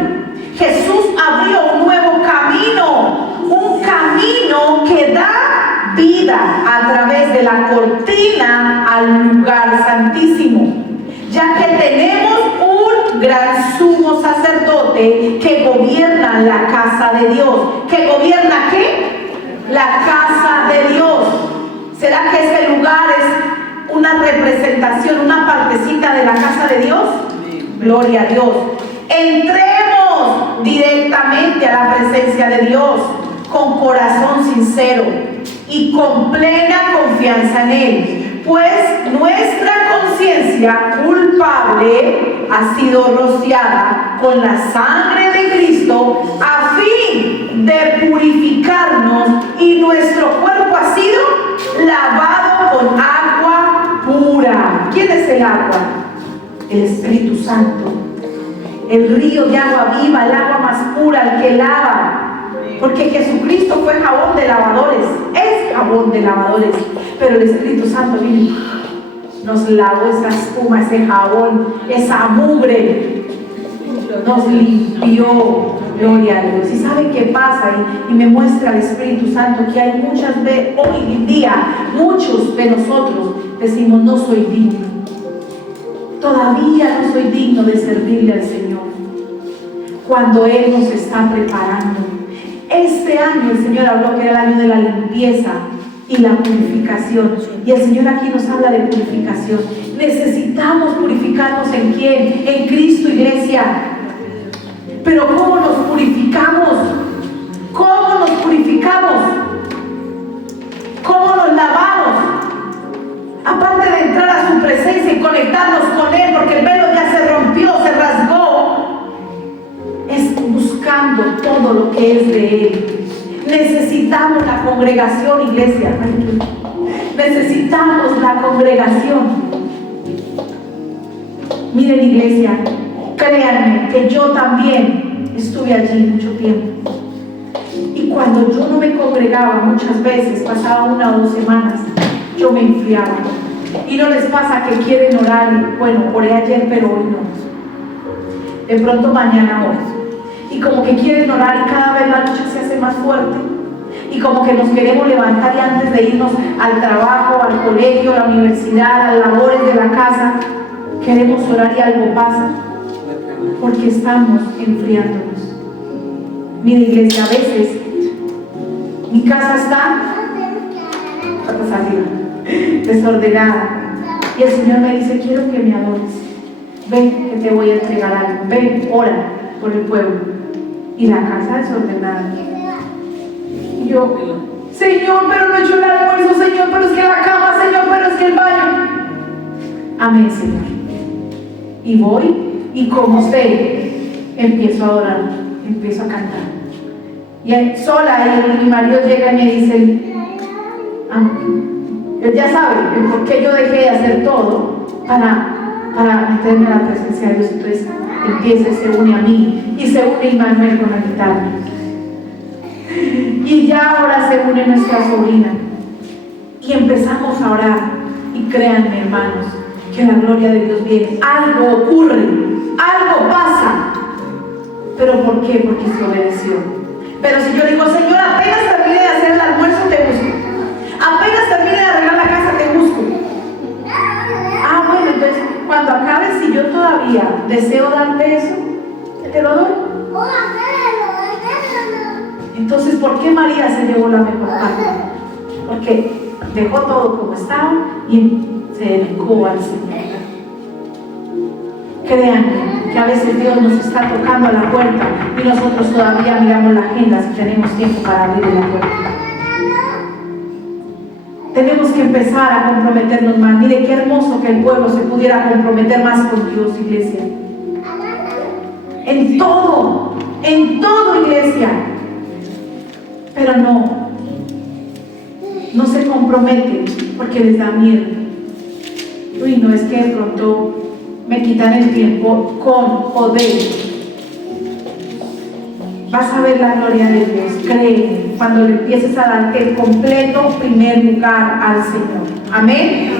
Jesús abrió un nuevo camino, un camino que da vida a través de la cortina al lugar santísimo, ya que tenemos un gran sumo sacerdote que gobierna la casa de Dios. ¿Que gobierna qué? La casa de Dios. ¿Será que este lugar es una representación, una partecita de la casa de Dios? Gloria a Dios. Entremos directamente a la presencia de Dios con corazón sincero y con plena confianza en Él, pues nuestra conciencia culpable ha sido rociada con la sangre de Cristo a fin de purificarnos, y nuestro cuerpo ha sido lavado con agua pura. ¿Quién es el agua? El Espíritu Santo, el río de agua viva, el agua más pura, el que lava. Porque Jesucristo fue jabón de lavadores, es jabón de lavadores, pero el Espíritu Santo vino, nos lavó esa espuma, ese jabón, esa mugre, nos limpió. Gloria a Dios. ¿Y saben qué pasa? Y me muestra el Espíritu Santo que hay muchas veces, hoy en día, muchos de nosotros decimos, no soy digno, todavía no soy digno de servirle al Señor, cuando Él nos está preparando. Este año el Señor habló que era el año de la limpieza y la purificación, y el Señor aquí nos habla de purificación. Necesitamos purificarnos ¿en quién? En Cristo, iglesia. Pero ¿cómo nos purificamos? ¿Cómo nos purificamos? ¿Cómo nos lavamos? Aparte de entrar a su presencia y conectarnos con Él, porque el velo ya se rompió, se rasgó, es buscando todo lo que es de Él. Necesitamos la congregación, iglesia. Necesitamos la congregación. Miren, iglesia, créanme que yo también estuve allí mucho tiempo. Y cuando yo no me congregaba, muchas veces, pasaba 1 o 2 semanas, yo me enfriaba. Y no les pasa que quieren orar, y bueno, oré ayer, pero hoy no. De pronto mañana oro. Y como que quieren orar y cada vez la lucha se hace más fuerte. Y como que nos queremos levantar y antes de irnos al trabajo, al colegio, a la universidad, a las labores de la casa, queremos orar y algo pasa. Porque estamos enfriándonos. Mira, iglesia, a veces mi casa está desordenada. Y el Señor me dice, quiero que me adores. Ven que te voy a entregar algo. Ven, ora por el pueblo. Y la casa desordenada. Y yo, Señor, pero no he hecho el almuerzo, Señor, pero es que la cama, Señor, pero es que el baño. Amén, Señor. Y voy y como usted empiezo a orar, empiezo a cantar. Y sola, y mi marido llega y me dice, él ya sabe por qué yo dejé de hacer todo para meterme en la presencia de Dios. Entonces empieza y se une a mí, y se une Immanuel con la guitarra. Y ya ahora se une nuestra sobrina. Y empezamos a orar. Y créanme, hermanos, que la gloria de Dios viene. Algo ocurre, algo pasa. ¿Pero por qué? Porque se obedeció. Pero si yo digo, Señor, apenas termine de hacer el almuerzo, te busco. Apenas termine de arreglar la casa, te busco. Bueno, entonces, cuando acabe, si yo todavía deseo darte eso, te lo doy. Entonces, ¿por qué María se llevó la mejor parte? Porque dejó todo como estaba y se dedicó al Señor. Créanme que a veces Dios nos está tocando a la puerta y nosotros todavía miramos la agenda si tenemos tiempo para abrir la puerta. Tenemos que empezar a comprometernos más. Mire qué hermoso que el pueblo se pudiera comprometer más con Dios, iglesia. En todo, iglesia. Pero no se comprometen porque les da miedo. Uy, no, es que de pronto me quitan el tiempo con poder. Vas a ver la gloria de Dios, créeme, cuando le empieces a dar el completo primer lugar al Señor. Amén.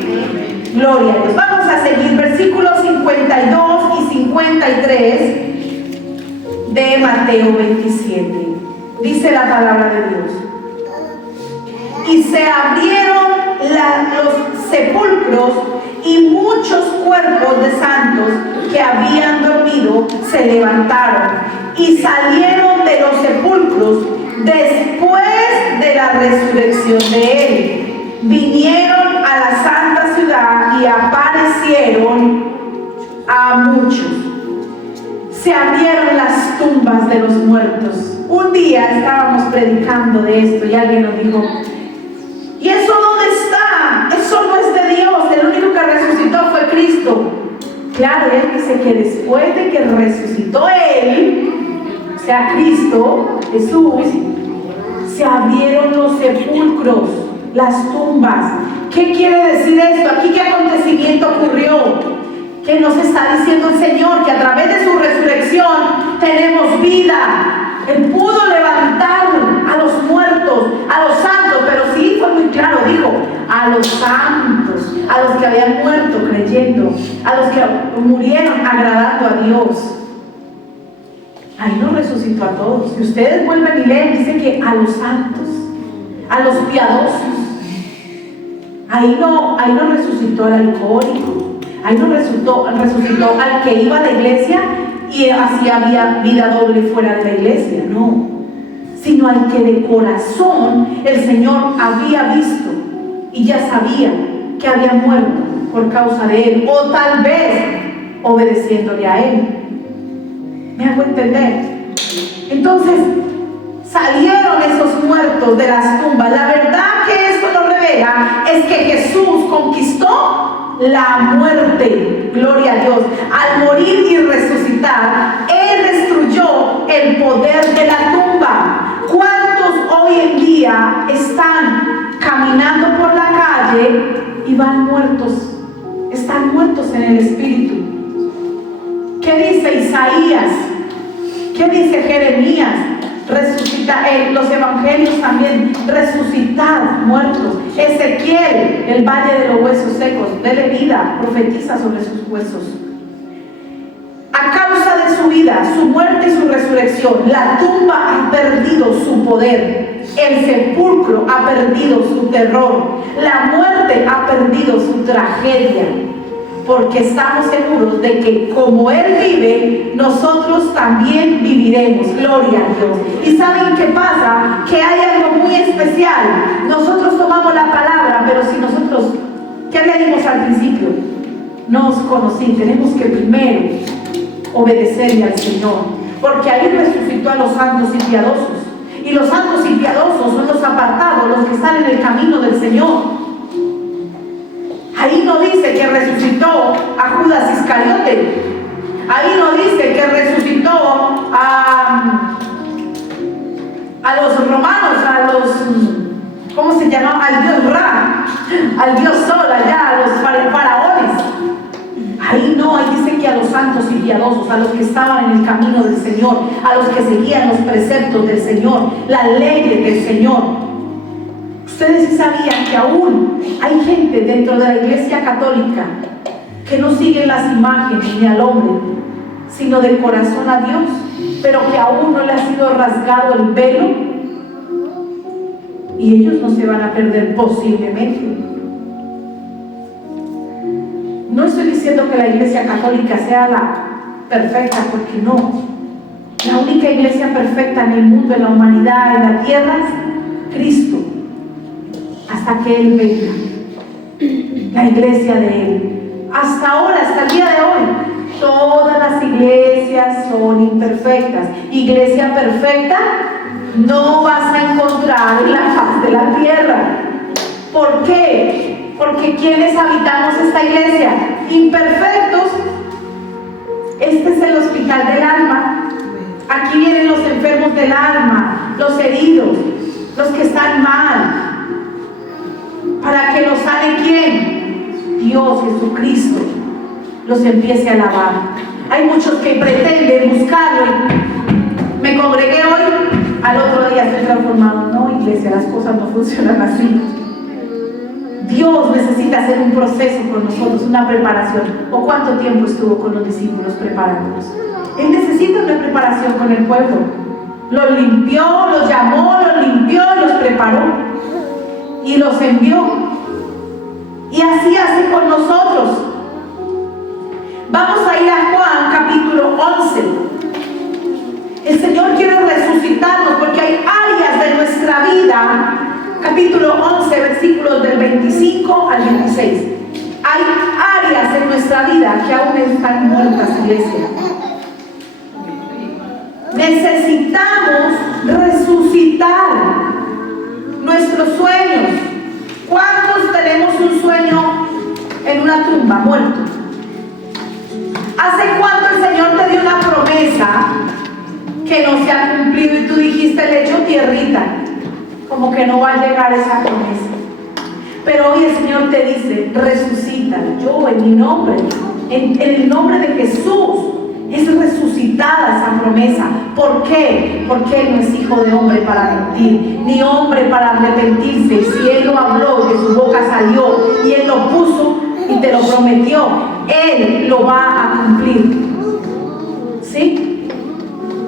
Gloria a Dios. Vamos a seguir versículos 52 y 53 de Mateo 27. Dice la palabra de Dios. Y se abrieron los sepulcros y muchos cuerpos de santos que habían dormido se levantaron y salieron de los sepulcros después de la resurrección de Él. Vinieron a la santa ciudad y aparecieron a muchos. Se abrieron las tumbas de los muertos. Un día estábamos predicando de esto y alguien nos dijo, ¿y eso dónde está? Eso no es de Dios, el único que resucitó fue Cristo. Claro, él dice que después de que resucitó Él, o sea, Cristo, Jesús, se abrieron los sepulcros, las tumbas. ¿Qué quiere decir esto? Aquí, ¿qué acontecimiento ocurrió? Que nos está diciendo el Señor que a través de su resurrección tenemos vida. Él pudo levantar a los muertos, a los santos, pero sí fue muy claro, dijo, a los santos, a los que habían muerto creyendo, a los que murieron agradando a Dios. Ahí no resucitó a todos. Si ustedes vuelven y leen, dice que a los santos, a los piadosos. Ahí no resucitó al alcohólico. Ahí no resucitó al que iba a la iglesia y hacía vida doble fuera de la iglesia, no, sino al que de corazón el Señor había visto y ya sabía que había muerto por causa de Él, o tal vez obedeciéndole a Él. ¿Me hago entender? Entonces, salieron esos muertos de las tumbas. La verdad que esto nos revela es que Jesús conquistó la muerte. Gloria a Dios. Al morir y resucitar, Él destruyó el poder de la tumba. ¿Cuántos hoy en día están caminando por la calle y van muertos? Están muertos en el espíritu. ¿Qué dice Isaías? ¿Qué dice Jeremías? Resucita, los evangelios también, resucitad muertos. Ezequiel, el valle de los huesos secos, dele vida, profetiza sobre sus huesos. A causa de su vida, su muerte y su resurrección, la tumba ha perdido su poder, el sepulcro ha perdido su terror, la muerte ha perdido su tragedia. Porque estamos seguros de que como Él vive, nosotros también viviremos. Gloria a Dios. ¿Y saben qué pasa? Que hay algo muy especial. Nosotros tomamos la palabra, pero si nosotros, ¿qué le dimos al principio? No os conocí. Tenemos que primero obedecerle al Señor. Porque ahí resucitó a los santos y piadosos. Y los santos y piadosos son los apartados, los que están en el camino del Señor. Ahí no dice que resucitó a Judas Iscariote. Ahí no dice que resucitó a los romanos, a los, ¿cómo se llama? Al dios Ra, al dios Sol, allá, a los faraones. Ahí no, ahí dice que a los santos y piadosos, a los que estaban en el camino del Señor, a los que seguían los preceptos del Señor, las leyes del Señor. Ustedes sí sabían que aún hay gente dentro de la Iglesia Católica que no siguen las imágenes ni al hombre, sino de corazón a Dios, pero que aún no le ha sido rasgado el velo, y ellos no se van a perder posiblemente. No estoy diciendo que la Iglesia Católica sea la perfecta, porque no. La única iglesia perfecta en el mundo, en la humanidad, en la tierra, es Cristo. Hasta que Él venga, la iglesia de Él. Hasta ahora, hasta el día de hoy, todas las iglesias son imperfectas. Iglesia perfecta no vas a encontrar en la faz de la tierra. ¿Por qué? Porque ¿quiénes habitamos esta iglesia? Imperfectos. Este es el hospital del alma. Aquí vienen los enfermos del alma, los heridos, los que están mal. Para que los sane ¿quién? Dios, Jesucristo, los empiece a alabar. Hay muchos que pretenden buscarlo. Me congregué hoy, al otro día estoy transformado. No, iglesia, las cosas no funcionan así. Dios necesita hacer un proceso con nosotros, una preparación. ¿O cuánto tiempo estuvo con los discípulos preparándolos? Él necesita una preparación con el pueblo. Los limpió, los llamó, los limpió y los preparó. Y los envió. Y así hace con nosotros. Vamos a ir a Juan capítulo 11. El Señor quiere resucitarnos porque hay áreas de nuestra vida. Capítulo 11, versículos del 25 al 26. Hay áreas en nuestra vida que aún están muertas, iglesia. Necesitamos resucitar nuestros sueños. ¿Cuántos tenemos un sueño en una tumba, muerto? ¿Hace cuánto el Señor te dio una promesa que no se ha cumplido y tú dijiste, le echo tierrita? Como que no va a llegar esa promesa. Pero hoy el Señor te dice, resucita. Yo en mi nombre, en el nombre de Jesús, es resucitada esa promesa. ¿Por qué? Porque Él no es hijo de hombre para mentir, ni hombre para arrepentirse. Si Él lo habló, de su boca salió, y Él lo puso y te lo prometió, Él lo va a cumplir. ¿Sí?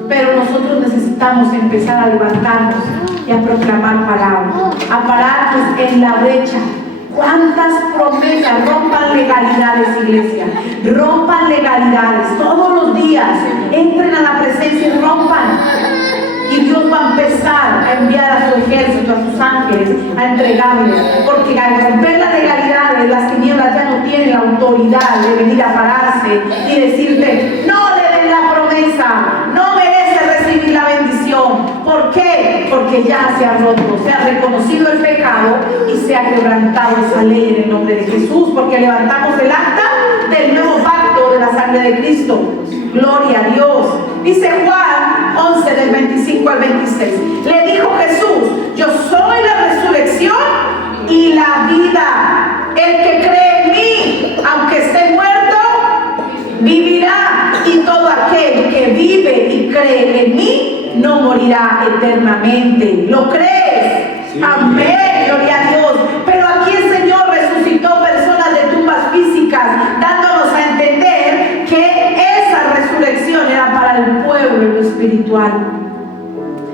Pero nosotros necesitamos empezar a levantarnos y a proclamar palabras, a pararnos en la brecha. ¿Cuántas promesas? Rompan legalidades, iglesia. Rompan legalidades todos los días. Entren a la presencia y rompan. Y Dios va a empezar a enviar a su ejército, a sus ángeles, a entregarles. Porque al romper las legalidades, las tinieblas ya no tienen la autoridad de venir a pararse y decirte, no le den la promesa, no merece recibir la bendición. ¿Por qué? Porque ya se ha roto, se ha reconocido el pecado y se ha quebrantado esa ley en el nombre de Jesús, porque levantamos el acta del nuevo pacto de la sangre de Cristo. Gloria a Dios. Dice Juan 11 del 25 al 26. Le dijo Jesús, yo soy la resurrección y la vida. El que cree en mí, aunque esté muerto, vivirá. Y todo aquel que vive y cree en mí, no morirá eternamente. ¿Lo crees? Sí. Amén, gloria a Dios. Pero aquí el Señor resucitó personas de tumbas físicas, dándonos a entender que esa resurrección era para el pueblo en lo espiritual.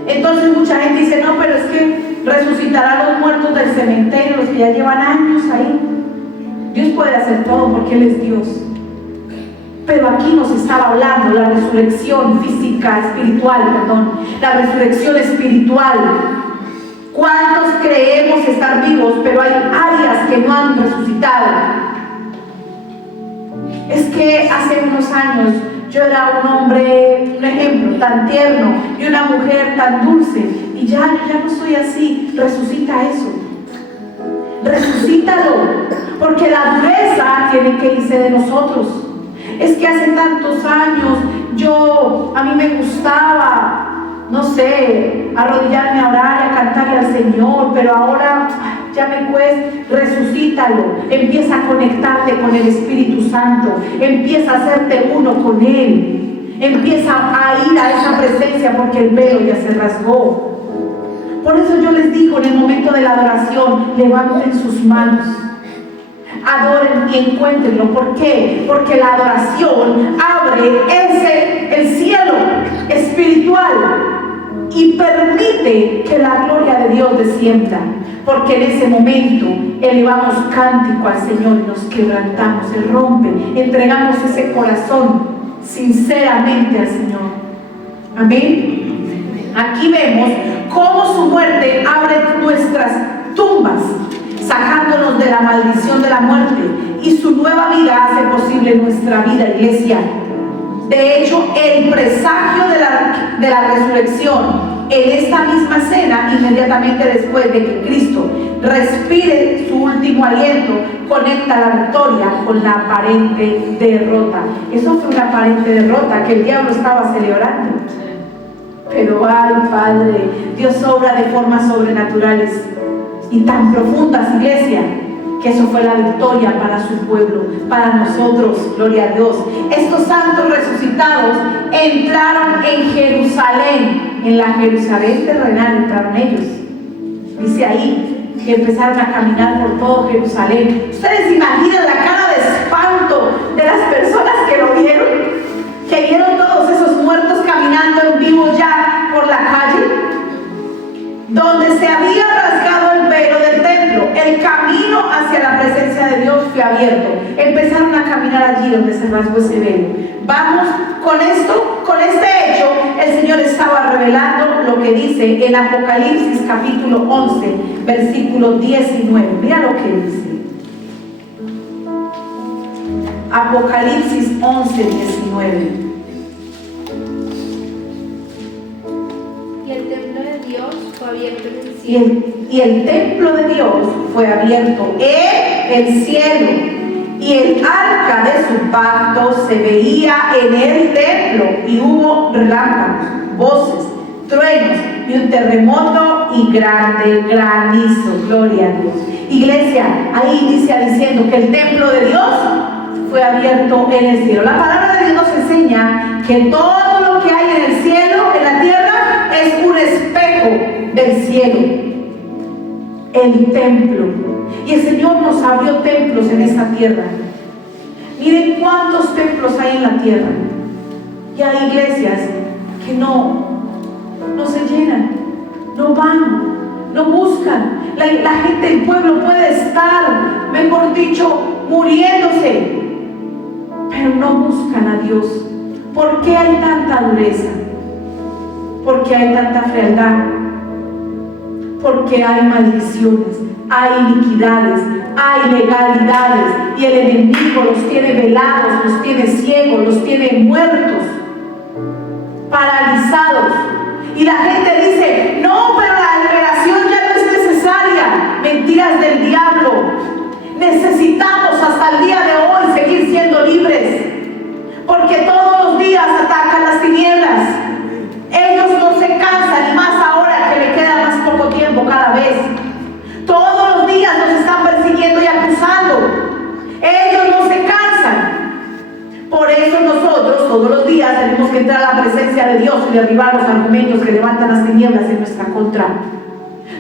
Entonces mucha gente dice, no, pero es que resucitará a los muertos del cementerio, los que ya llevan años ahí. Dios puede hacer todo porque Él es Dios. Pero aquí nos estaba hablando la resurrección física, la resurrección espiritual. ¿Cuántos creemos estar vivos, pero hay áreas que no han resucitado? Es que hace unos años yo era un hombre, un ejemplo, tan tierno, y una mujer tan dulce, y ya no soy así. Resucita eso. Resucítalo, porque la dureza tiene que irse de nosotros. Es que hace tantos años a mí me gustaba, no sé, arrodillarme a orar y a cantarle al Señor, pero ahora ya me cuesta. Resucítalo, empieza a conectarte con el Espíritu Santo, empieza a hacerte uno con Él, empieza a ir a esa presencia, porque el velo ya se rasgó. Por eso yo les digo, en el momento de la adoración, levanten sus manos, adoren y encuéntrenlo. ¿Por qué? Porque la adoración abre el cielo espiritual y permite que la gloria de Dios descienda, porque en ese momento elevamos cántico al Señor y nos quebrantamos, se rompe, entregamos ese corazón sinceramente al Señor. Amén. Aquí vemos cómo su muerte abre nuestras tumbas, sacándonos de la maldición de la muerte, y su nueva vida hace posible nuestra vida, iglesia. De hecho, el presagio de la resurrección en esta misma cena, inmediatamente después de que Cristo respire su último aliento, conecta la victoria con la aparente derrota. Eso fue una aparente derrota que el diablo estaba celebrando. Pero ay, Padre, Dios obra de formas sobrenaturales y tan profundas, iglesia, que eso fue la victoria para su pueblo, para nosotros. Gloria a Dios. Estos santos resucitados entraron en Jerusalén, en la Jerusalén terrenal entraron ellos. Dice ahí que empezaron a caminar por todo Jerusalén. ¿Ustedes imaginan la cara de espanto de las personas que lo vieron? Que vieron todos esos muertos caminando en vivo ya por la calle, donde se había rasgado el velo del templo. El camino hacia la presencia de Dios fue abierto. Empezaron a caminar allí donde se rasgó ese velo. Vamos con esto, con este hecho, el Señor estaba revelando lo que dice en Apocalipsis capítulo 11, versículo 19. Mira lo que dice. Apocalipsis 11, 19. Y el templo de Dios fue abierto en el cielo. Y el templo de Dios fue abierto en el cielo, y el arca de su pacto se veía en el templo, y hubo relámpagos, voces, truenos y un terremoto y grande granizo. Gloria a Dios. Iglesia, ahí inicia diciendo que el templo de Dios fue abierto en el cielo. La palabra de Dios nos enseña que todo lo que hay en el cielo, en la tierra, es un espejo del cielo. El templo. Y el Señor nos abrió templos en esta tierra. Miren cuántos templos hay en la tierra. Y hay iglesias que no se llenan, no van, no buscan. La gente, el pueblo puede estar, mejor dicho, muriéndose, pero no buscan a Dios. ¿Por qué hay tanta dureza? ¿Por qué hay tanta frialdad? porque hay maldiciones, hay iniquidades, hay ilegalidades, y el enemigo los tiene velados, los tiene ciegos, los tiene muertos, paralizados. Y la gente dice: no, pero la liberación ya no es necesaria. Mentiras del diablo. Necesitamos hasta el día de hoy seguir siendo libres, porque todos los días atacan las tinieblas. Ellos no se cansan, y más ahora que le queda más poco tiempo cada vez. Todos los días nos están persiguiendo y acusando. Ellos no se cansan. Por eso nosotros todos los días tenemos que entrar a la presencia de Dios y derribar los argumentos que levantan las tinieblas en nuestra contra.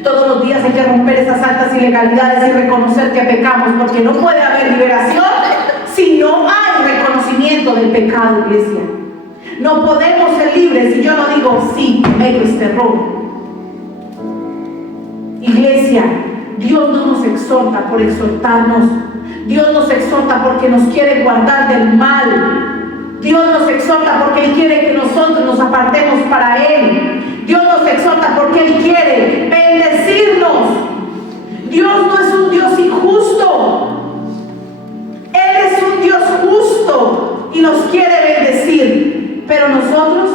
Todos los días hay que romper esas altas ilegalidades y reconocer que pecamos, porque no puede haber liberación si no hay reconocimiento del pecado, iglesia. No podemos ser libres si yo no digo: sí, cometo este error. Iglesia, Dios no nos exhorta por exhortarnos. Dios nos exhorta porque nos quiere guardar del mal. Dios nos exhorta porque Él quiere que nosotros nos apartemos para Él. Dios nos exhorta porque Él quiere bendecirnos. Dios no es un Dios injusto. Él es un Dios justo y nos quiere bendecir. Pero nosotros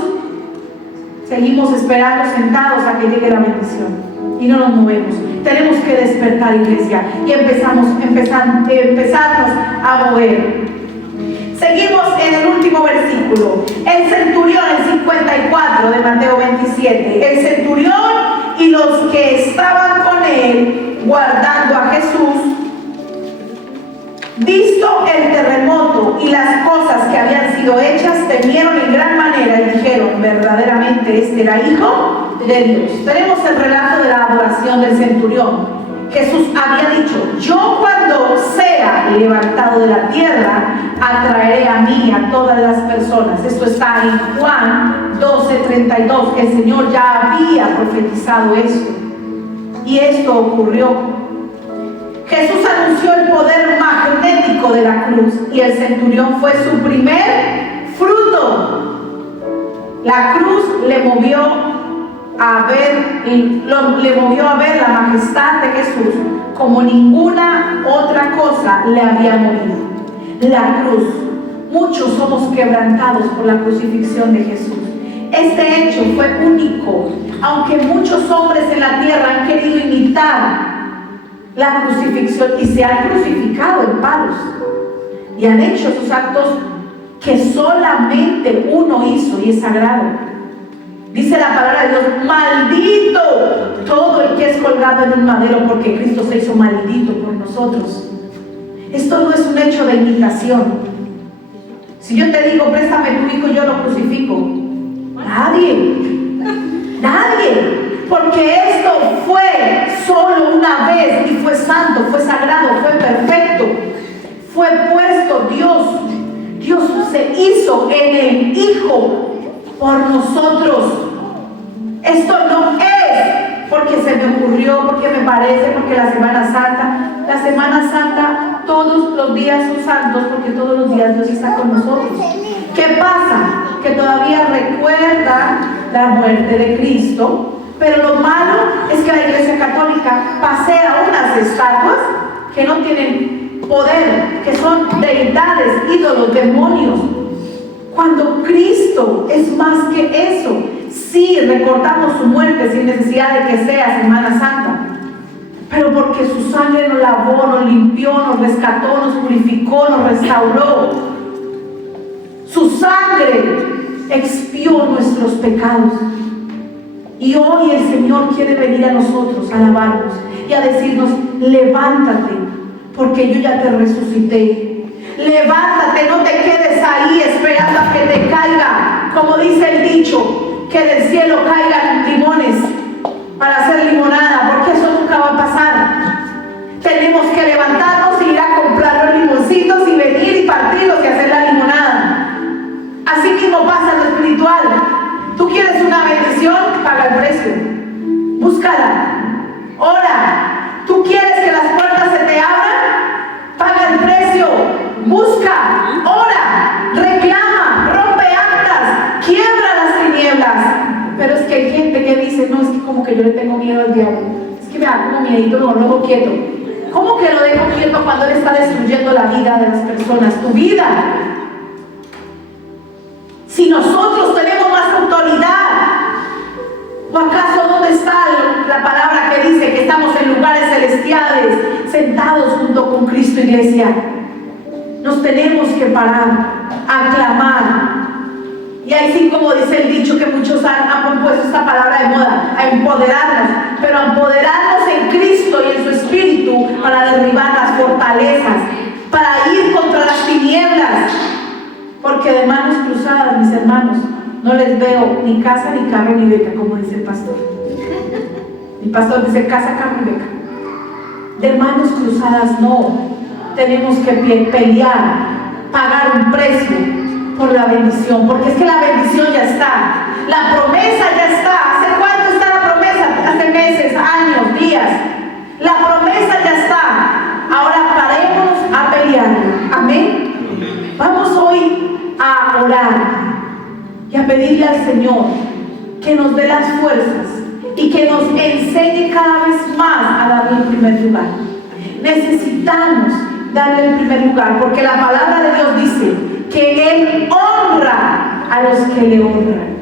seguimos esperando sentados a que llegue la bendición y no nos movemos. Tenemos que despertar, iglesia, y empezarnos a mover. Seguimos en el último versículo. El centurión, el 54 de Mateo 27. El centurión y los que estaban con él guardando a Jesús, visto el terremoto y las cosas que habían sido hechas, temieron en gran manera y dijeron: verdaderamente este era hijo de Dios. Tenemos el relato de la adoración del centurión. Jesús había dicho: yo cuando sea levantado de la tierra, atraeré a mí a todas las personas. Esto está en Juan 12:32. El Señor ya había profetizado esto, y esto ocurrió. Jesús anunció el poder magnético de la cruz, y el centurión fue su primer fruto. La cruz le movió a ver la majestad de Jesús como ninguna otra cosa le había movido. La cruz. Muchos somos quebrantados por la crucifixión de Jesús. Este hecho fue único, aunque muchos hombres en la tierra han querido imitar la crucifixión y se han crucificado en palos y han hecho esos actos que solamente uno hizo y es sagrado. Dice la palabra de Dios: maldito todo el que es colgado en un madero, porque Cristo se hizo maldito por nosotros. Esto no es un hecho de imitación. Si yo te digo: préstame tu hijo, yo lo crucifico. Nadie. Porque esto fue solo una vez y fue santo, fue sagrado, fue perfecto, fue puesto. Dios se hizo en el Hijo por nosotros. Esto no es porque se me ocurrió, porque me parece, porque la Semana Santa, todos los días son santos, porque todos los días Dios está con nosotros. ¿Qué pasa? Que todavía recuerda la muerte de Cristo. Pero lo malo es que la Iglesia Católica pasea unas estatuas que no tienen poder, que son deidades, ídolos, demonios, cuando Cristo es más que eso. Sí, recordamos su muerte sin necesidad de que sea Semana Santa, pero porque su sangre nos lavó, nos limpió, nos rescató, nos purificó, nos restauró. Su sangre expió nuestros pecados. Y hoy el Señor quiere venir a nosotros a alabarnos y a decirnos: levántate, porque yo ya te resucité. Levántate, no te quedes ahí esperando a que te caiga, como dice el dicho, que del cielo caigan limones para hacer limonada, porque eso nunca va a pasar. Tenemos que levantarnos y ir a comprar los limoncitos y venir y partirlos y hacer la limonada. Así mismo pasa en lo espiritual. Tú quieres una bendición, paga el precio. Búscala. Ora. Tú quieres que las puertas se te abran, paga el precio. Busca. Ora. Reclama. Rompe actas. Quiebra las tinieblas. Pero es que hay gente que dice: no, es que como que yo le tengo miedo al diablo. Es que me da como miedito, no lo dejo quieto. ¿Cómo que lo dejo quieto cuando Él está destruyendo la vida de las personas? Tu vida. Si nosotros tenemos más autoridad, ¿o acaso dónde está la palabra que dice que estamos en lugares celestiales, sentados junto con Cristo, iglesia? Nos tenemos que parar, aclamar. Y ahí sí, como dice el dicho que muchos han puesto esta palabra de moda, a empoderarnos, pero a empoderarnos en Cristo y en su Espíritu para derribar las fortalezas, para ir contra las tinieblas. Porque de manos cruzadas, mis hermanos, no les veo ni casa, ni carro, ni beca, como dice el pastor. El pastor dice casa, carro y beca. De manos cruzadas no. Tenemos que pelear, pagar un precio por la bendición, porque es que la bendición ya está, la promesa ya está. ¿Hace cuánto está la promesa? Hace meses, años, días. La promesa ya está. Ahora parémonos a pelear. Amén. Vamos hoy a orar y a pedirle al Señor que nos dé las fuerzas y que nos enseñe cada vez más a darle el primer lugar. Necesitamos darle el primer lugar, porque la palabra de Dios dice que Él honra a los que le honran.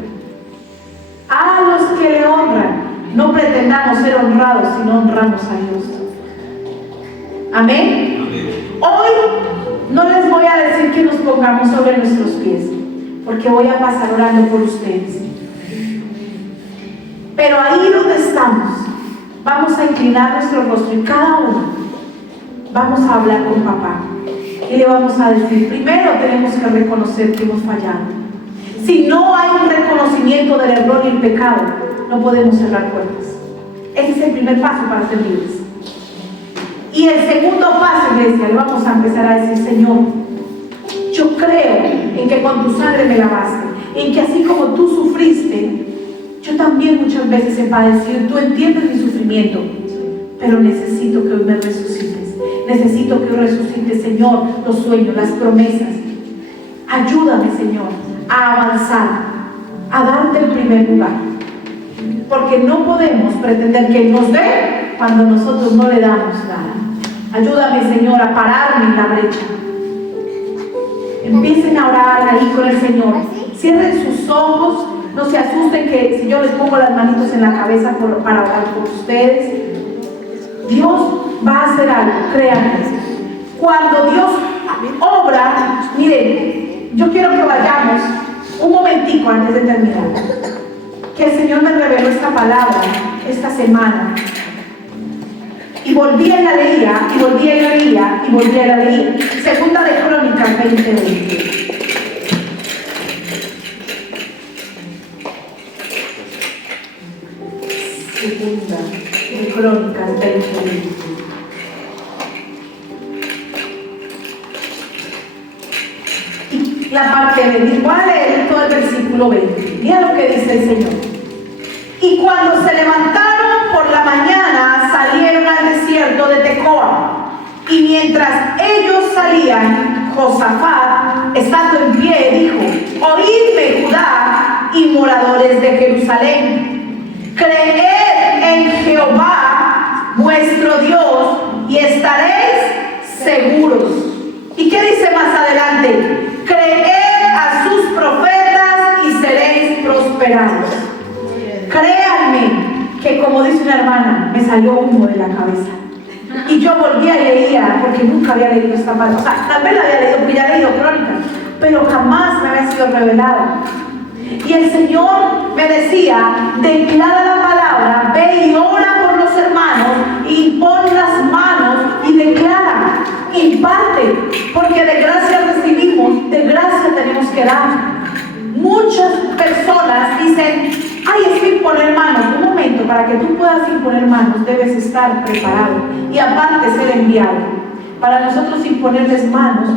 A los que le honran. No pretendamos ser honrados, sino honramos a Dios. Amén. Hoy no les voy a decir que nos pongamos sobre nuestros pies, porque voy a pasar orando por ustedes. Pero ahí donde estamos, vamos a inclinar nuestro rostro y cada uno vamos a hablar con papá y le vamos a decir: primero tenemos que reconocer que hemos fallado. Si no hay un reconocimiento del error y el pecado, no podemos cerrar puertas. Ese es el primer paso para ser libres. Y el segundo paso, iglesia, le vamos a empezar a decir: Señor, yo creo en que con tu sangre me lavaste, en que así como tú sufriste, yo también muchas veces he padecido. Tú entiendes mi sufrimiento, pero necesito que hoy me resucites. Necesito que hoy resucites, Señor, los sueños, las promesas. Ayúdame, Señor, a avanzar, a darte el primer lugar, porque no podemos pretender que Él nos dé cuando nosotros no le damos nada. Ayúdame, Señor, a pararme en la brecha. Empiecen a orar ahí con el Señor. Cierren sus ojos. No se asusten que si yo les pongo las manitos en la cabeza para orar por ustedes. Dios va a hacer algo, créanme. Cuando Dios obra, miren, yo quiero que vayamos un momentico antes de terminar. Que el Señor me reveló esta palabra esta semana. Y volví a la leía, y volví a la leía, y volví a la leía. Segunda de Crónicas 20:20. Segunda de Crónicas 20:20. Y la parte de voy a leer todo el versículo 20. Mira lo que dice el Señor. Y cuando se levantaron por la mañana, salieron al desierto de Tecoa. Y mientras ellos salían, Josafat, estando en pie, dijo: oídme, Judá y moradores de Jerusalén, creed en Jehová vuestro Dios y estaréis seguros. ¿Y qué dice más adelante? Creed a sus profetas y seréis prosperados. Créanme que, como dice una hermana, me salió humo de la cabeza. Y yo volví a leer, porque nunca había leído esta parte. O sea, tal vez la había leído, porque ya había leído Crónicas, pero jamás me había sido revelado. Y el Señor me decía: declara la palabra, ve y ora por los hermanos, y pon las manos y declara, imparte, porque de gracia recibimos, de gracia tenemos que dar. Muchas personas dicen: ay, es que imponer manos. Un momento, para que tú puedas imponer manos debes estar preparado y aparte ser enviado. Para nosotros imponerles manos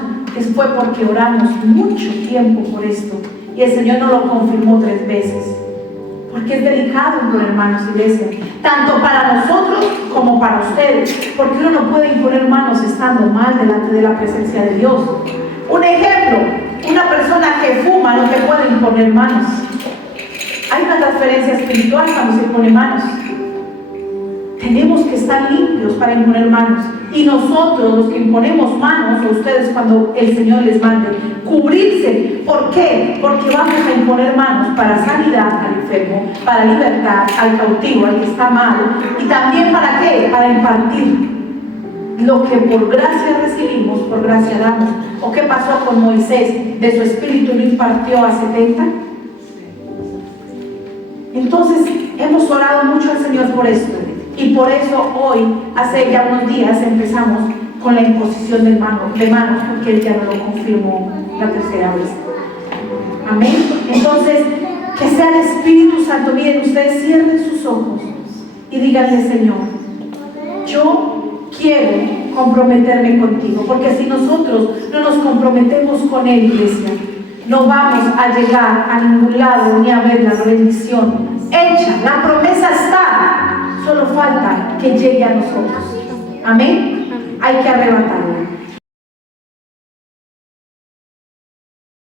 fue porque oramos mucho tiempo por esto y el Señor nos lo confirmó 3 veces, porque es delicado imponer manos, iglesia, tanto para nosotros como para ustedes, porque uno no puede imponer manos estando mal delante de la presencia de Dios. Un ejemplo: una persona que fuma no te puede imponer manos. Hay una transferencia espiritual cuando se pone manos. tenemos que estar limpios para imponer manos. Y nosotros, los que imponemos manos, o ustedes cuando el Señor les mande, cubrirse. ¿Por qué? Porque vamos a imponer manos para sanidad al enfermo, para libertad al cautivo, al que está mal. Y también ¿para qué? Para impartir lo que por gracia recibimos, por gracia damos. ¿O qué pasó con Moisés? De su espíritu lo impartió a 70. Entonces hemos orado mucho al Señor por esto. Y por eso hoy, hace ya unos días, empezamos con la imposición de manos, porque Él ya no lo confirmó la tercera vez. Amén. Entonces, que sea el Espíritu Santo. Miren, ustedes cierren sus ojos y díganle: Señor, yo quiero comprometerme contigo, porque si nosotros no nos comprometemos con Él, iglesia, no vamos a llegar a ningún lado ni a ver la bendición hecha. La promesa está, solo falta que llegue a nosotros. Amén. Hay que arrebatarla.